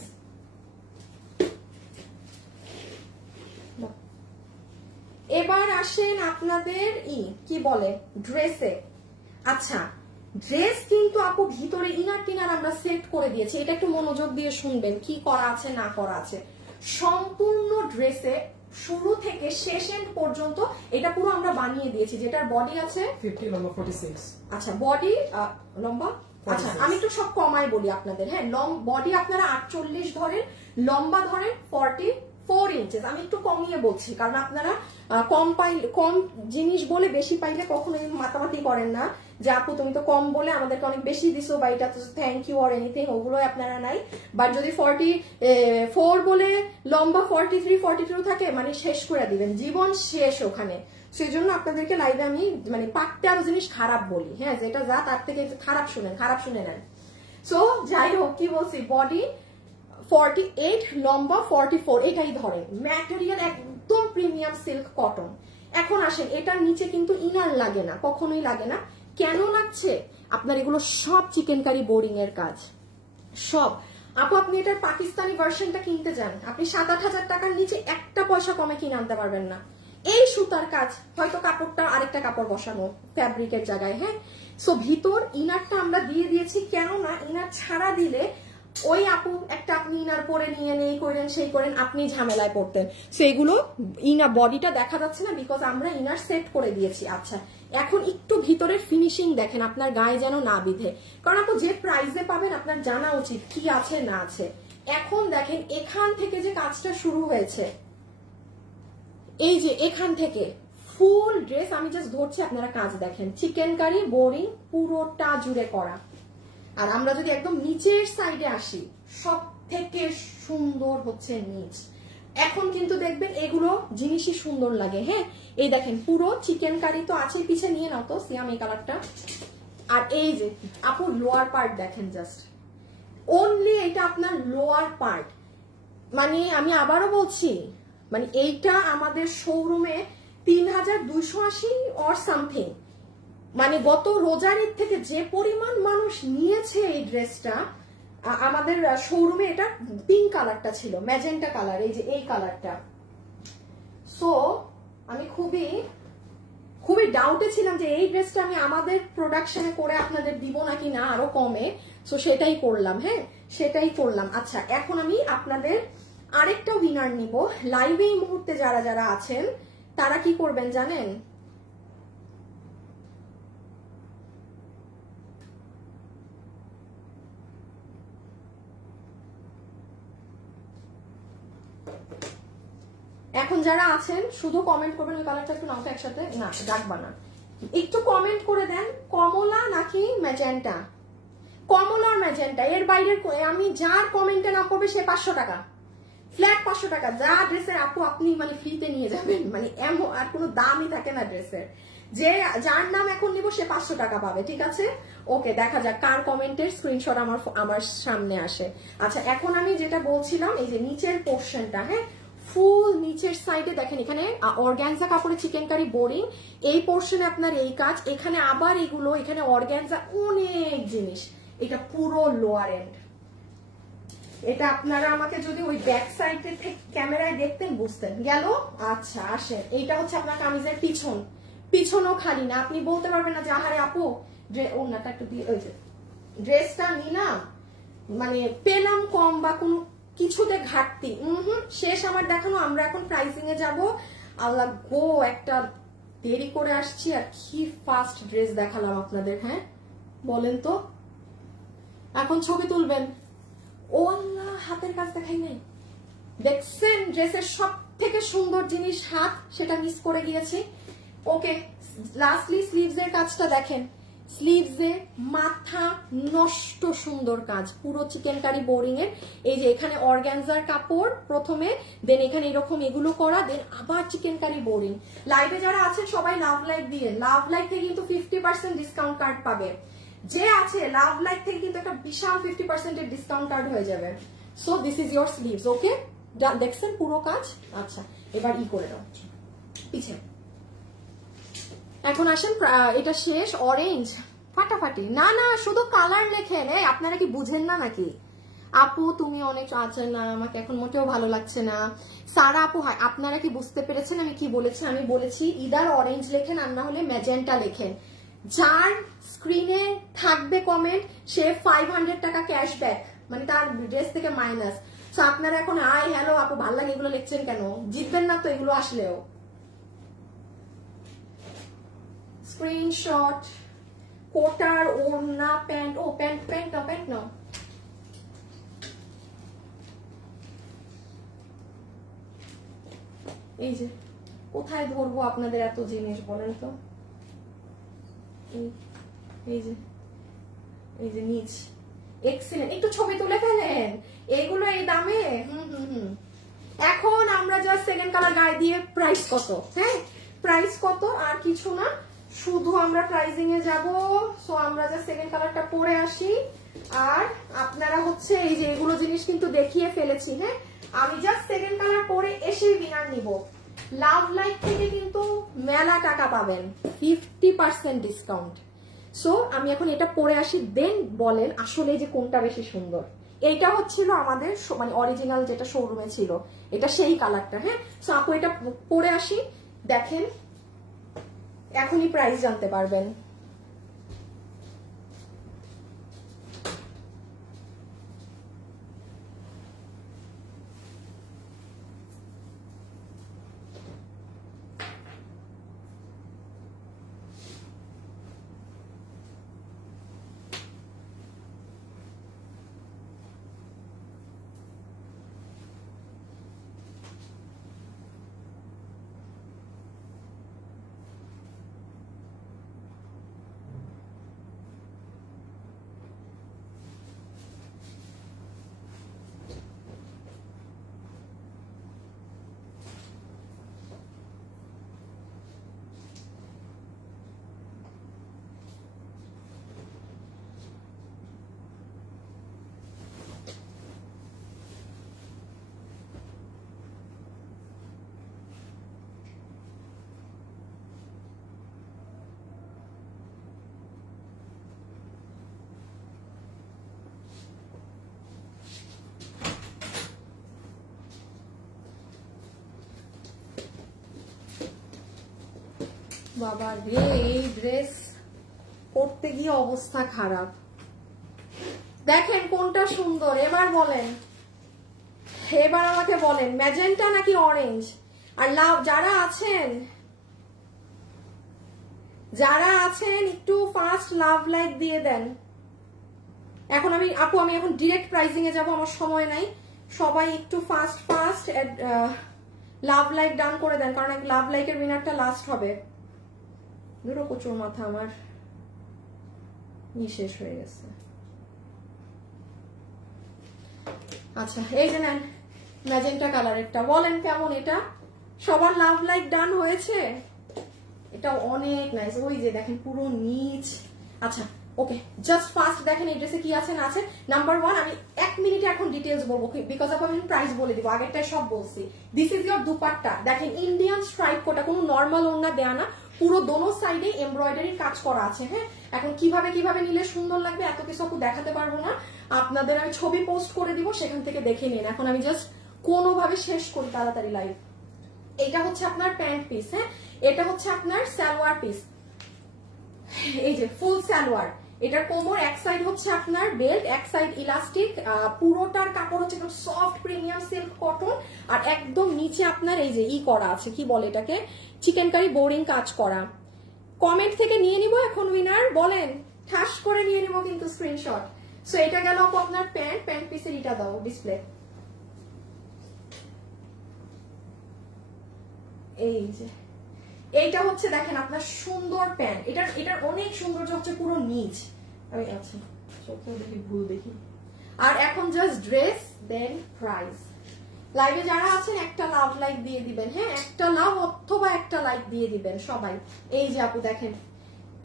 এবার আসেন আপনাদের কি বলে ড্রেসে। আচ্ছা, ড্রেস কিন্তু আপু ভিতরে ইনার টিনার আমরা সেট করে দিয়েছি, এটা একটু মনোযোগ দিয়ে শুনবেন কি করা আছে না করা আছে। সম্পূর্ণ ড্রেসে শুরু থেকে শেষ এন্ড পর্যন্ত এটা পুরো আমরা বানিয়ে দিয়েছি, যেটার বডি আছে 50, লম্বা 46। আচ্ছা বডি লম্বা, আচ্ছা আমি একটু সব কমাই বলি আপনাদের, হ্যাঁ বডি আপনারা 48 ধরেন, লম্বা ধরেন 44 ইঞ্চেস। আমি একটু কমিয়ে বলছি কারণ আপনারা কম জিনিস বলে বেশি পাইলে কখনোই মাতামাতি করেন না যে আপু তুমি তো কম বলে আমাদেরকে অনেক বেশি দিছো বা এটা তো থ্যাংক ইউ অর এনিথিং, ওগুলো আপনারা নাই। বাট যদি 44 বলে লম্বা 43 42 থাকে, মানে শেষ করে দিবেন, জীবন শেষ ওখানে। সেই জন্য আপনাদেরকে লাইভে আমি মানে পাকতে আরো জিনিস খারাপ বলি, হ্যাঁ যেটা যা তার থেকে খারাপ শুনে নেন। সো যাই হোক, কি বলছি, বডি 48, লম্বা 44, এটাই ধরেন। ম্যাটেরিয়াল একদম প্রিমিয়াম সিল্ক কটন। এখন আসেন, এটার নিচে কিন্তু ইনার লাগে না, কখনোই লাগে না। কেন লাগছে? আপনার এগুলো সব চিকেন কারি বোরিং এর কাজ, সব। আপু আপনি এটার পাকিস্তানি ভার্সনটা কিনতে যান, আপনি 7-8 হাজার টাকার নিচে একটা পয়সা কমে কিনে আনতে পারবেন না। এই সুতার কাজ, হয়তো কাপড়টা আরেকটা কাপড় বসানো ফ্যাব্রিকের জায়গায়, হ্যাঁ। সো ভিতর ইনারটা আমরা দিয়ে দিয়েছি, কেননা ইনার ছাড়া দিলে ওই আপু একটা আপনি ইনার পরে নিয়ে নেই করেন সেই করেন, আপনি ঝামেলায় পড়তেন। সেগুলো ইনার বডিটা দেখা যাচ্ছে না বিকজ আমরা ইনার সেট করে দিয়েছি। আচ্ছা, এখন একটু ভিতরের ফিনিশিং দেখেন, আপনার গায়ে যেন না বিধে, কারণ আপু যে প্রাইসে পাবেন আপনার জানা উচিত কি আছে না আছে। এখন দেখেন এখান থেকে যে কাজটা শুরু হয়েছে, এই যে এখান থেকে ফুল ড্রেস, আমি জাস্ট ধরছি আপনারা কাজ দেখেন, চিকেন কারি বোরিং পুরোটা জুড়ে করা। আর আমরা যদি একদম নিচের সাইডে আসি, সব থেকে সুন্দর হচ্ছে নিচ। এখন কিন্তু দেখবেন এগুলো জিনিসই সুন্দর লাগে, হ্যাঁ। এই দেখেন পুরো চিকেন কারি তো আছে, পিছে নিয়ে নাও তো সিয়াম এই কালারটা। আর এই যে আপু লোয়ার পার্ট দেখেন, জাস্ট অনলি এটা আপনার লোয়ার পার্ট। মানে আমি আবারও বলছি, মানে এইটা আমাদের শোরুমে 3280 অর সামথিং। মানে গত রোজার ঈদ থেকে যে পরিমাণ মানুষ নিয়েছে এই ড্রেসটা, আমাদের শোরুমে এটা পিঙ্ক কালারটা ছিল, ম্যাজেন্টা কালার, এই যে এই কালারটা। সো আমি খুবই ডাউটে ছিলাম যে এই ড্রেসটা আমি আমাদের প্রোডাকশনে করে আপনাদের দিব নাকি না আরো কমে। সো সেটাই করলাম, হ্যাঁ সেটাই করলাম। আচ্ছা, এখন আমি আপনাদের আরেকটা উইনার নিব। লাইভে এই মুহূর্তে যারা যারা আছেন তারা কি করবেন জানেন? এখন যারা আছেন শুধু কমেন্ট করবেন, ওই কালারটা একটু নাও তো একসাথে, না ডাকবা না, একটু কমেন্ট করে দেন কমলা নাকি ম্যাজেন্টা, কমলা আর ম্যাজেন্টা। এর বাইরে আমি যার কমেন্টে না করবে সে 500 টাকা ফ্ল্যাট, 500 টাকা। যা ড্রেসের আপু আপনি মানে ফ্রিতে নিয়ে যাবেন, মানে এমন আর কোনো দামই থাকে না ড্রেসের। যে যার নাম এখন নিব সে 500 টাকা পাবে, ঠিক আছে? ওকে, দেখা যাক কার কমেন্টের স্ক্রিনশট আমার সামনে আসে। আচ্ছা, এখন আমি যেটা বলছিলাম, এই যে নিচের পোর্শনটা, হ্যাঁ ফুল নিচের সাইডে দেখেন এখানে অর্গানজা কাপড়ে চিকেনকারি বোরিং, এই পোর্শনে আপনার এই কাজ, এখানে আবার এগুলো, এখানে অর্গানজা, অনেক জিনিস। এটা পুরো লোয়ার এন্ড। এটা আপনারা আমাকে যদি ওই ব্যাক সাইড থেকে ক্যামেরায় দেখতেন বুঝতেন। গেল? আচ্ছা আসেন, এইটা হচ্ছে আপনার কামিজের পিছন, পিছনও খালি না। আপনি বলতে পারবেন না যে আহারে আপু ওনাটা একটু দিয়ে, ওই যে ড্রেসটা নি না মানে পেলাম কম বা কোনো কিছুতে ঘাটতি, শেষ আমার দেখানো। আমরা এখন প্রাইসিং এ যাবো। আল্লাহ গো, একটা দেরি করে আসছি আর কি ফাস্ট ড্রেস দেখালাম আপনাদের। হ্যাঁ বলেন তো, এখন ছবি তুলবেন। ও আল্লাহ, হাতের কাজ দেখাই নাই। দেখছেন ড্রেসের সব থেকে সুন্দর জিনিস হাত, সেটা মিস করে গিয়েছি। ওকে, লাস্টলি স্লিভস এর কাজটা দেখেন। স্লিভসে মাথা নষ্ট সুন্দর কাজ, পুরো চিকেনকারি বোরিং এর। এই যে এখানে অর্গানজার কাপড় প্রথমে, দেন এখানে এরকম এগুলো করা, দেন আবার চিকেনকারি বোরিং। লাইভে যারা আছেন সবাই লাভ লাইক দিয়ে, লাভ লাইক থেকে কিন্তু 50% ডিসকাউন্ট কার্ড পাবে। যে আছে লাভ লাইক থেকে কিন্তু একটা বিশাল 50% এর ডিসকাউন্ট কার্ড হয়ে যাবে। So this is your sleeves. Okay, দেখছেন পুরো কাজ। আচ্ছা এবার ই করে দাও পিছে। এখন আসেন, এটা শেষ। অরেঞ্জ ফাটাফাটি, না না শুধু কালার লেখেন। আপনারা কি বুঝেন না নাকি? আপু তুমি অনেক আছেন না, আমাকে এখন মোটেও ভালো লাগছে না। সারা আপু, হয় আপনারা কি বুঝতে পেরেছেন আমি কি বলেছি? আমি বলেছি ইদার অরেঞ্জ লেখেন আর না হলে ম্যাজেন্টা লেখেন। যার স্ক্রিনে থাকবে কমেন্ট সে 500 টাকা ক্যাশব্যাক, মানে তার ড্রেস থেকে মাইনাস। তো আপনারা এখন আই হ্যালো আপু ভালো লাগে এগুলো লিখছেন কেন? জিতবেন না তো এগুলো আসলেও। স্ক্রিনশট, কোটার ওড়না, প্যান্ট, ও প্যান্ট প্যান্ট না, প্যান্ট না, এই যে কোথায় ধরবো আপনাদের এত জিনিস বলেন তো? এই যে নিচ, এক্সিলেন্ট। একটু ছবি তুলে ফেলেন, এগুলো এই দামে। এখন আমরা জাস্ট সেকেন্ড কালার গায়ে দিয়ে প্রাইস কত, হ্যাঁ প্রাইস কত আর কিছু না, শুধু আমরা প্রাইজিং এ যাব। সো আমরা জাস্ট সেকেন্ড কালারটা পরে আসি। আর আপনারা হচ্ছে এই যে এগুলো জিনিস কিন্তু দেখিয়ে ফেলেছি। হ্যাঁ আমি জাস্ট সেকেন্ড কালার পরে এসে উইনার নিব। লাভ লাইক থেকে কিন্তু মেলা টাকা পাবেন, 50% ডিসকাউন্ট। সো আমি এখন এটা পরে আসি, দেন বলেন আসলে যে কোনটা বেশি সুন্দর। এইটা হচ্ছিল আমাদের মানে অরিজিনাল যেটা শোরুমে ছিল, এটা সেই কালারটা। হ্যাঁ সো আপু এটা পরে আসি, দেখেন এখনই প্রাইস জানতে পারবেন। বাবা রে, এই ড্রেস পরতে গিয়ে অবস্থা খারাপ। দেখেন কোনটা সুন্দর, এবার বলেন, এবার আমাকে বলেন ম্যাজেন্টা নাকি অরেঞ্জ? আর লাভ যারা আছেন একটু ফাস্ট লাভ লাইক দিয়ে দেন। এখন আমি এখন ডিরেক্ট প্রাইজিং এ যাবো, আমার সময় নাই। সবাই একটু ফাস্ট লাভ লাইক ডান করে দেন, কারণ লাভ লাইকের উইনারটা লাস্ট হবে। দুটো প্রচুর মাথা, আমার শেষ হয়ে গেছে। আচ্ছা এই যে নেন ম্যাজেন্টা কালারেরটা, বলেন কেমন এটা? সবার লাভ লাইক ডান হয়েছে? এটা অনেক নাইস। ওই যে দেখেন পুরো নিচ। আচ্ছা ওকে, জাস্ট ফার্স্ট দেখেন এই ড্রেসে কি আছে না আছে। নাম্বার 1, আমি 1 মিনিটে এখন ডিটেইলস বলবো বিকজ অফ আমি প্রাইস বলে দিব, আগেরটাই সব বলছি। দিস ইজ ইয়োর দুপাট্টা, দেখেন ইন্ডিয়ান স্ট্রাইপ কোটা, কোনো নর্মাল ওড়না দেয়া না, পুরো দোনো সাইডে এমব্রয়ডারি কাজ করা আছে। হ্যাঁ, এখন কিভাবে নিলে সুন্দর লাগবে এত কিছু আপু দেখাতে পারবো না, আপনাদের আমি ছবি পোস্ট করে দিব, সেখান থেকে দেখে নিন। এখন আমি জাস্ট কোনোভাবে শেষ করি তাড়াতাড়ি লাইভ। এটা হচ্ছে আপনার প্যান্ট পিস, হ্যাঁ, এটা হচ্ছে আপনার সালোয়ার পিস, এই যে ফুল সালোয়ার। এটার কোমর এক সাইড হচ্ছে আপনার বেল্ট, এক সাইড ইলাস্টিক, পুরোটার কাপড় হচ্ছে একদম সফট প্রিমিয়াম সিল্ক কটন, আর একদম নিচে আপনার এই যে করা আছে, কি বলে এটাকে, চিকেন কারি বোরিং কাজ করা। কমেন্ট থেকে নিয়ে নিব এখন উইনার, বলেন ঠাস করে নিয়ে নিব কিন্তু স্ক্রিনশট। সো এটা গেল আপনার প্যান্ট পিসের এটা দাও ডিসপ্লে। এই যে এইটা হচ্ছে দেখেন আপনার সুন্দর প্যান্ট, এটার অনেক সৌন্দর্য হচ্ছে পুরো নিচ, আমি আচ্ছা চোখে দেখি ভুল দেখি। আর এখন জাস্ট ড্রেস দেন প্রাইস। লাইভে যারা আছেন একটা লাভ লাইক দিয়ে দিবেন, হ্যাঁ একটা লাভ অথবা একটা লাইক দিয়ে দিবেন সবাই। এই যে আপু দেখেন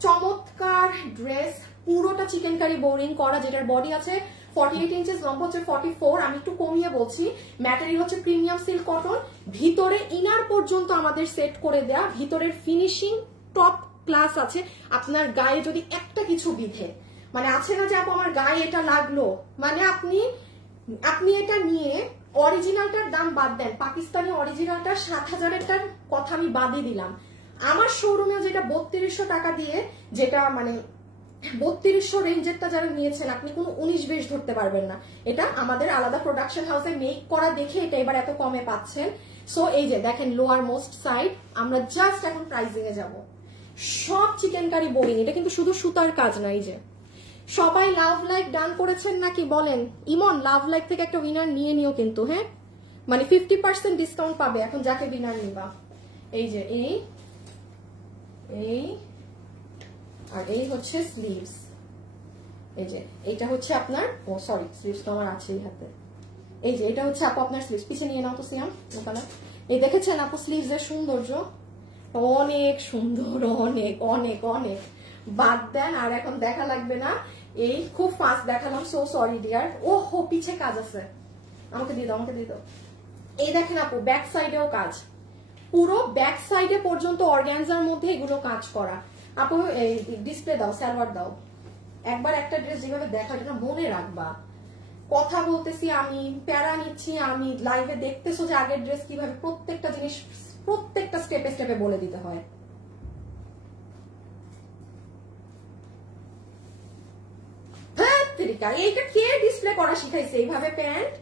চমৎকার ড্রেস, পুরোটা চিকেন কারি বোরিং করা, যেটার বডি আছে 48 ইঞ্চেস, লম্বা হচ্ছে 44, আমি একটু কমিয়ে বলছি। ম্যাটেরিয়াল হচ্ছে প্রিমিয়াম সিল্ক কটন, ভিতরে ইনার পর্যন্ত আমাদের সেট করে দেয়া, ভিতরের ফিনিশিং টপ ক্লাস আছে। আপনার গায়ে যদি একটা কিছু বিধে, মানে আছে না যে আপু আমার গায়ে এটা লাগলো, মানে আপনি এটা নিয়ে অরিজিনালটার দাম বাদ দেন, পাকিস্তানি অরিজিনালটা 7,000-এরটার কথা আমি বাদই দিলাম, আমার শোরুমেও যেটা 3200 টাকা দিয়ে, যেটা মানে 3200 রেঞ্জেরটা যারা নিয়েছেন আপনি কোনো 19-20 ধরতে পারবেন না। এটা আমাদের আলাদা প্রোডাকশন হাউসে মেক করা দেখে এটা এবার এত কমে পাচ্ছেন। সো এই যে দেখেন লোয়ার মোস্ট সাইড, আমরা জাস্ট এখন প্রাইসিং এ যাব। সব চিকেন কারি বোরিং, এটা কিন্তু শুধু সুতার কাজ না। এই যে সবাই লাভ লাইক ডান করেছেন নাকি বলেন? ইমন লাভ লাইক থেকে একটা উইনার নিয়ে নিও কিন্তু, হ্যাঁ মানে 50% ডিসকাউন্ট পাবে এখন যাকে উইনার নিবা। এই যে এই আর এই হচ্ছে স্লিভস, এই যে এইটা হচ্ছে আপনার, ও সরি স্লিভস তো আমার আছেই হাতে। এই যে এটা হচ্ছে আপু আপনার স্লিভস, পিছিয়ে নিয়ে নাও তো সিয়াম ওখানে। এই দেখেছেন আপু স্লিভস এর সৌন্দর্য, অনেক সুন্দর, অনেক অনেক অনেক। বাদ দেন আর এখন দেখা লাগবে না, এই খুব ফাস্ট দেখালাম, সো সরি ডিয়ার। ও হো পিছে কাজ আছে, আমাকে দিয়ে দাও, আমাকে দিয়ে দাও। এই দেখেন আপু ব্যাক সাইডেও কাজ, পুরো ব্যাক সাইডে পর্যন্ত অর্গানজার মধ্যে এগুলো কাজ করা। আপু এই ডিসপ্লে দাও, সালোয়ার দাও। একবার একটা ড্রেস যেভাবে দেখা এটা মনে রাখবা, কথা বলতেছি আমি, প্যারা নিচ্ছি আমি, লাইভে দেখতেছো যে আগের ড্রেস কিভাবে প্রত্যেকটা জিনিস প্রত্যেকটা স্টেপে স্টেপে বলে দিতে হয়। এইটা কে ডিসপ্লে করা শিখাইছে এইভাবে প্যান্ট?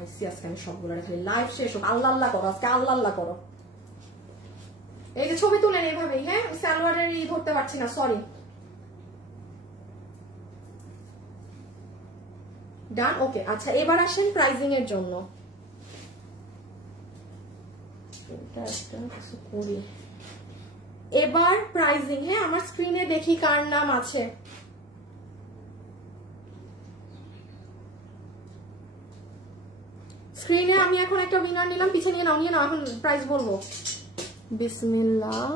আজকে আমি সবগুলো খালি লাইভ শেষ হোক, আল্লাহ আল্লাহ করো, আজকে আল্লাহ আল্লাহ করো। এই যে ছবি তুলেন এইভাবেই, হ্যাঁ সালোয়ারের এই ধরতে পারছি না, সরি। ডান, ওকে। আচ্ছা এবার আসেন প্রাইজিং এর জন্য। এবার প্রাইজিং, হ্যাঁ আমার স্ক্রিনে দেখি কার নাম আছে। স্ক্রিনে আমি এখন একটা উইনার নিলাম, পিছিয়ে নিয়ে নাও, নিয়ে নাও, এখন প্রাইস বলবো। বিসমিল্লাহ।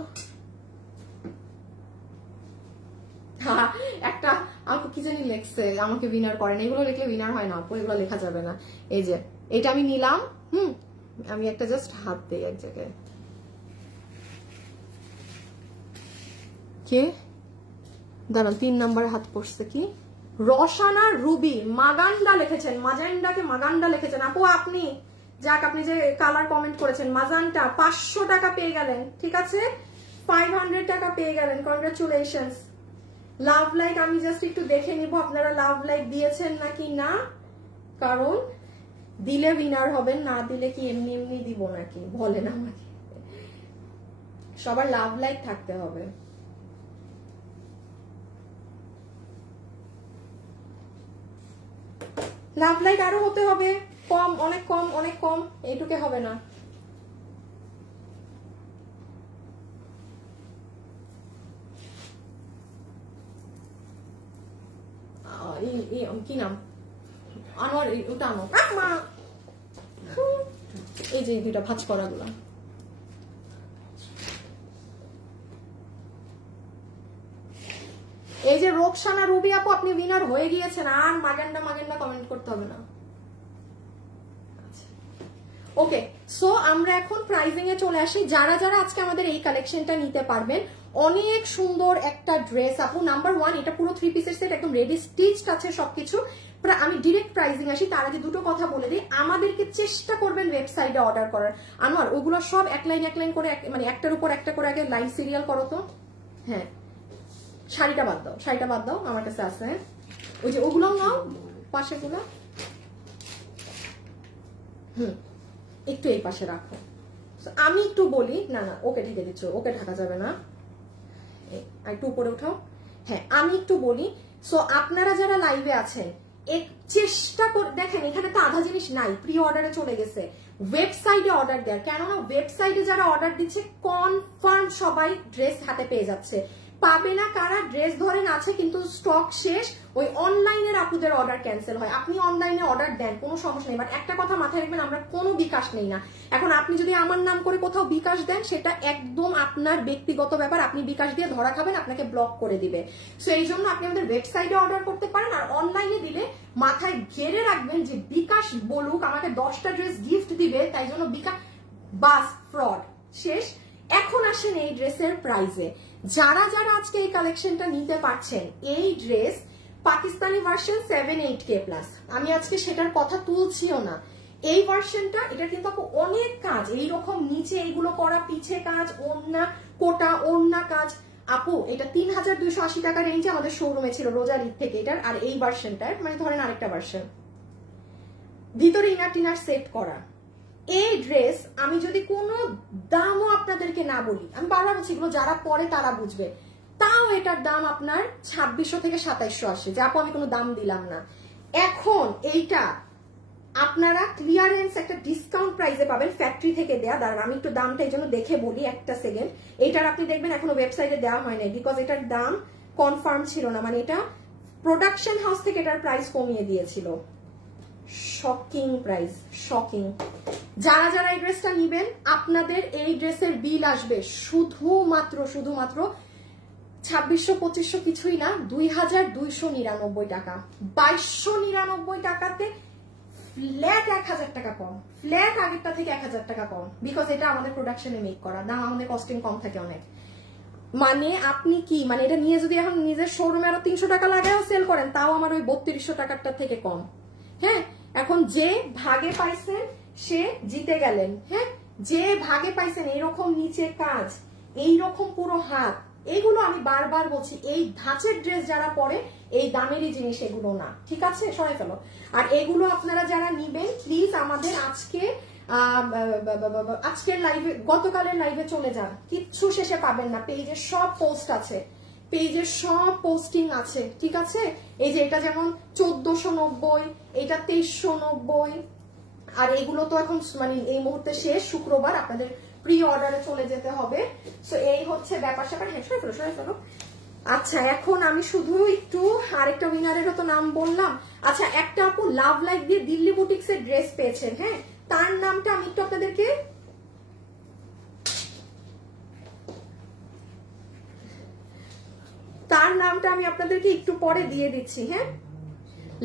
একটা আপু কি জানি লেখছে আমাকে উইনার করেন, এগুলো লিখলে উইনার হয় না আপু, এগুলো লেখা যাবে না। এই যে এটা আমি নিলাম, আমি একটা জাস্ট হাত দিই এক জায়গায়। কে দাঁড়ান, 3 নাম্বার হাত পড়ছে কি? রসানা রুবি মাগান্ডা লিখেছেন, মাজান্ডাকে মাগান্ডা লিখেছেন আপু আপনি। যাক আপনি যে কালার কমেন্ট করেছেন মাজান্টা, 500 টাকা পেয়ে গেলেন, ঠিক আছে 500 টাকা পেয়ে গেলেন, কনগ্রাচুলেশনস। লাভ লাইক আমি জাস্ট একটু দেখে নিব আপনারা লাভ লাইক দিয়েছেন নাকি না, কারণ দিলে উইনার হবেন, না দিলে কি এমনি এমনি দিব নাকি বলেন আমাকে, সবার লাভ লাইক থাকতে হবে। লাভ লাইক আরো হতে হবে, কম অনেক কম অনেক কম, এইটুকে হবে না। কি নাম আনোয়ার ওটা আনো মা, এই যে দুইটা ভাঁজ করা গুলা। এই যে রোকসানা রুবি আপু আপনি উইনার হয়ে গিয়েছেন, আর মাগেন্ডা মাগেন্ডা কমেন্ট করতে হবে না। ওকে, সো আমরা এখন প্রাইজিং এ চলে আসি। যারা যারা আজকে আমাদের এই কালেকশনটা নিতে পারবেন, অনেক সুন্দর একটা ড্রেস আপু। নাম্বার 1, এটা পুরো 3 পিসের সেট, একদম রেডি স্টিচড আছে সবকিছু। আমি ডিরেক্ট প্রাইজিং আসি, তার আগে দুটো কথা বলে দিই। আমাদেরকে চেষ্টা করবেন ওয়েবসাইটে অর্ডার করার। আনোয়ার ওগুলো সব এক লাইন করে মানে একটার উপর একটা করে আগে লাইন সিরিয়াল করো তো। হ্যাঁ, শাড়িটা বাদ দাও, শাড়িটা বাদ দাও, আমার কাছে আছে। ওই যে ওগুলোও নাও, পাশে গুলো একটু এই পাশে রাখো। আমি একটু বলি, না না ওকে ঢেকে দিচ্ছ, ওকে ঢাকা যাবে না, একটু উপরে উঠাও। হ্যাঁ, আমি একটু বলি। সো আপনারা যারা লাইভে আছেন চেষ্টা করে দেখেন, এখানে তো আধা জিনিস নাই, প্রি অর্ডারে চলে গেছে। ওয়েবসাইটে অর্ডার দেওয়ার, কেননা ওয়েবসাইটে যারা অর্ডার দিচ্ছে কনফার্ম সবাই ড্রেস হাতে পেয়ে যাচ্ছে। পাবে না কারা, ড্রেস ধরেন আছে কিন্তু স্টক শেষ, ওই অনলাইনের আপুদের অর্ডার ক্যান্সেল হয়। আপনি অনলাইনে অর্ডার দেন, কোনো সমস্যা নেই, বাট একটা কথা মাথায় রাখবেন, আমরা কোনো বিকাশ নেই না। এখন আপনি যদি আমার নাম করে কোথাও বিকাশ দেন, সেটা একদম আপনার ব্যক্তিগত ব্যাপার। আপনি বিকাশ দিয়ে ধরা খাবেন, আপনাকে ব্লক করে দিবে। সো এই জন্য আপনি আমাদের ওয়েবসাইটে অর্ডার করতে পারেন। আর অনলাইনে দিলে মাথায় ঘেরে রাখবেন যে বিকাশ বলুক আমাকে 10টা ড্রেস গিফট দিবে, তাই জন্য বিকাশ, বাস ফ্রড শেষ। এখন আসেন এই ড্রেসের প্রাইসে। যারা যারা আজকে এই কালেকশনটা নিতে পারছেন, এই dress Pakistani version 7-8K plus, আমি আজকে সেটার কথা তুলছিও না। এই ভার্সনটা, এটা কিন্তু আপু অনেক কাজ, এইরকম নিচে এইগুলো করা, পিছে কাজ, ওড়না কোটা, ওড়না কাজ। আপু এটা 3280 টাকা রেঞ্জে আমাদের শোরুমে ছিল রোজার ঈদ থেকে এটার। আর এই ভার্সনটার মানে ধরেন আরেকটা ভার্সন, ভিতরে ইনার টিনার সেট করা। এই ড্রেস আমি যদি কোনো দামও আপনাদেরকে না বলি, আমি বারবার বলছি এগুলো যারা পরে তারা বুঝবে, তাও এটার দাম আপনার 2600 থেকে 2700 আসে, যা আপু আমি কোনো দাম দিলাম না। এখন এইটা আপনারা ক্লিয়ারেন্স একটা ডিসকাউন্ট প্রাইসে পাবেন, ফ্যাক্টরি থেকে দেয়া। দাঁড়ান আমি একটু দামটা এই জন্য দেখে বলি, একটা সেকেন্ড। এইটার আপনি দেখবেন এখনো ওয়েবসাইটে দেওয়া হয় নাই, বিকজ এটার দাম কনফার্ম ছিল না, মানে এটা প্রোডাকশন হাউস থেকে এটার প্রাইস কমিয়ে দিয়েছিল। Shocking price, shocking. যারা যারা এই ড্রেসটা নিবেন, আপনাদের এই ড্রেসের বিল আসবে শুধুমাত্র 2600-2500 কিছুই না, 2299 টাকা। 2299 টাকাতে ফ্ল্যাট 1000 টাকা কম, ফ্ল্যাট আগেরটা থেকে 1000 টাকা কম, বিকজ এটা আমাদের প্রোডাকশনে মেক করা, দাম আমাদের কস্টিং কম থাকে অনেক। মানে আপনি কি, মানে এটা নিয়ে যদি এখন নিজের শোরুমে আরো 300 টাকা লাগাও সেল করেন, তাও আমার ওই 3200 টাকারটা থেকে কম। হ্যাঁ, এখন যে ভাগে পাইছেন সে জিতে গেলেন। হ্যাঁ, যে ভাগে পাইছেন এইরকম নিচে কাজ, এইরকম পুরো হাত, এইগুলো আমি বারবার বলছি, এই ধাঁচের ড্রেস যারা পরে এই দামেরই জিনিস এগুলো না, ঠিক আছে, সরাই ফেলো। আর এগুলো আপনারা যারা নিবেন প্লিজ আমাদের আজকের লাইভে, গতকালের লাইভে চলে যান, কিচ্ছু শেষে পাবেন না, পেজের সব পোস্ট আছে, পেজের সব পোস্টিং আছে, ঠিক আছে। এই যে এটা যেমন 1490, এটা 2390, আর এগুলো তো এখন মানে এই মুহূর্তে শেষ, শুক্রবার আপনাদের প্রি অর্ডারে চলে যেতে হবে। সো এই হচ্ছে ব্যাপার স্যাপার। হ্যাঁ, সরাই ফেলো। আচ্ছা, এখন আমি শুধু একটু আরেকটা উইনারেরও তো নাম বললাম। আচ্ছা, একটা আপু লাভ লাইক দিয়ে দিল্লি বুটিক্সের ড্রেস পেয়েছেন। হ্যাঁ, তার নামটা আমি একটু আপনাদেরকে, একটু পরে দিয়ে দিচ্ছি। হ্যাঁ,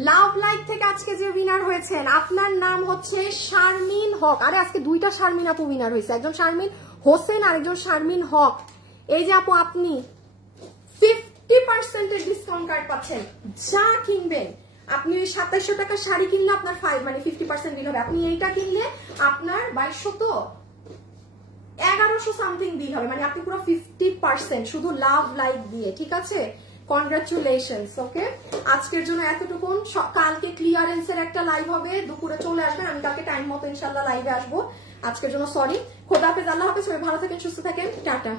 লাভ লাইক থেকে আজকে যে উইনার হয়েছেন, আপনার নাম হচ্ছে শারমিন হক। আরে আজকে দুইটা শারমিন আপু উইনার হয়েছে, একজন শারমিন হোসেন আর একজন শারমিন হক। এই যে আপু আপনি 50% ডিসকাউন্ট কার্ড পাচ্ছেন, যা কিনবেন আপনি ওই 2700 টাকা শাড়ি কিনলে আপনার 50% বিল হবে। আপনি এইটা কিনলে আপনার 2200 তো 1100 সামথিং বিল হবে, মানে আপনি পুরো 50% শুধু লাভ লাইক দিয়ে, ঠিক আছে। কনগ্রাচুলেশনস। ওকে, আজকের জন্য এতটুকুন। কালকে ক্লিয়ারেন্সের একটা লাইভ হবে, দুপুরে চলে আসবেন, আমি কালকে টাইম মতো ইনশাল্লাহ লাইভে আসবো। আজকের জন্য সরি, খোদা হাফেজ, আল্লাহ হাফেজ, সবাই ভালো থাকেন, সুস্থ থাকেন, টাটা।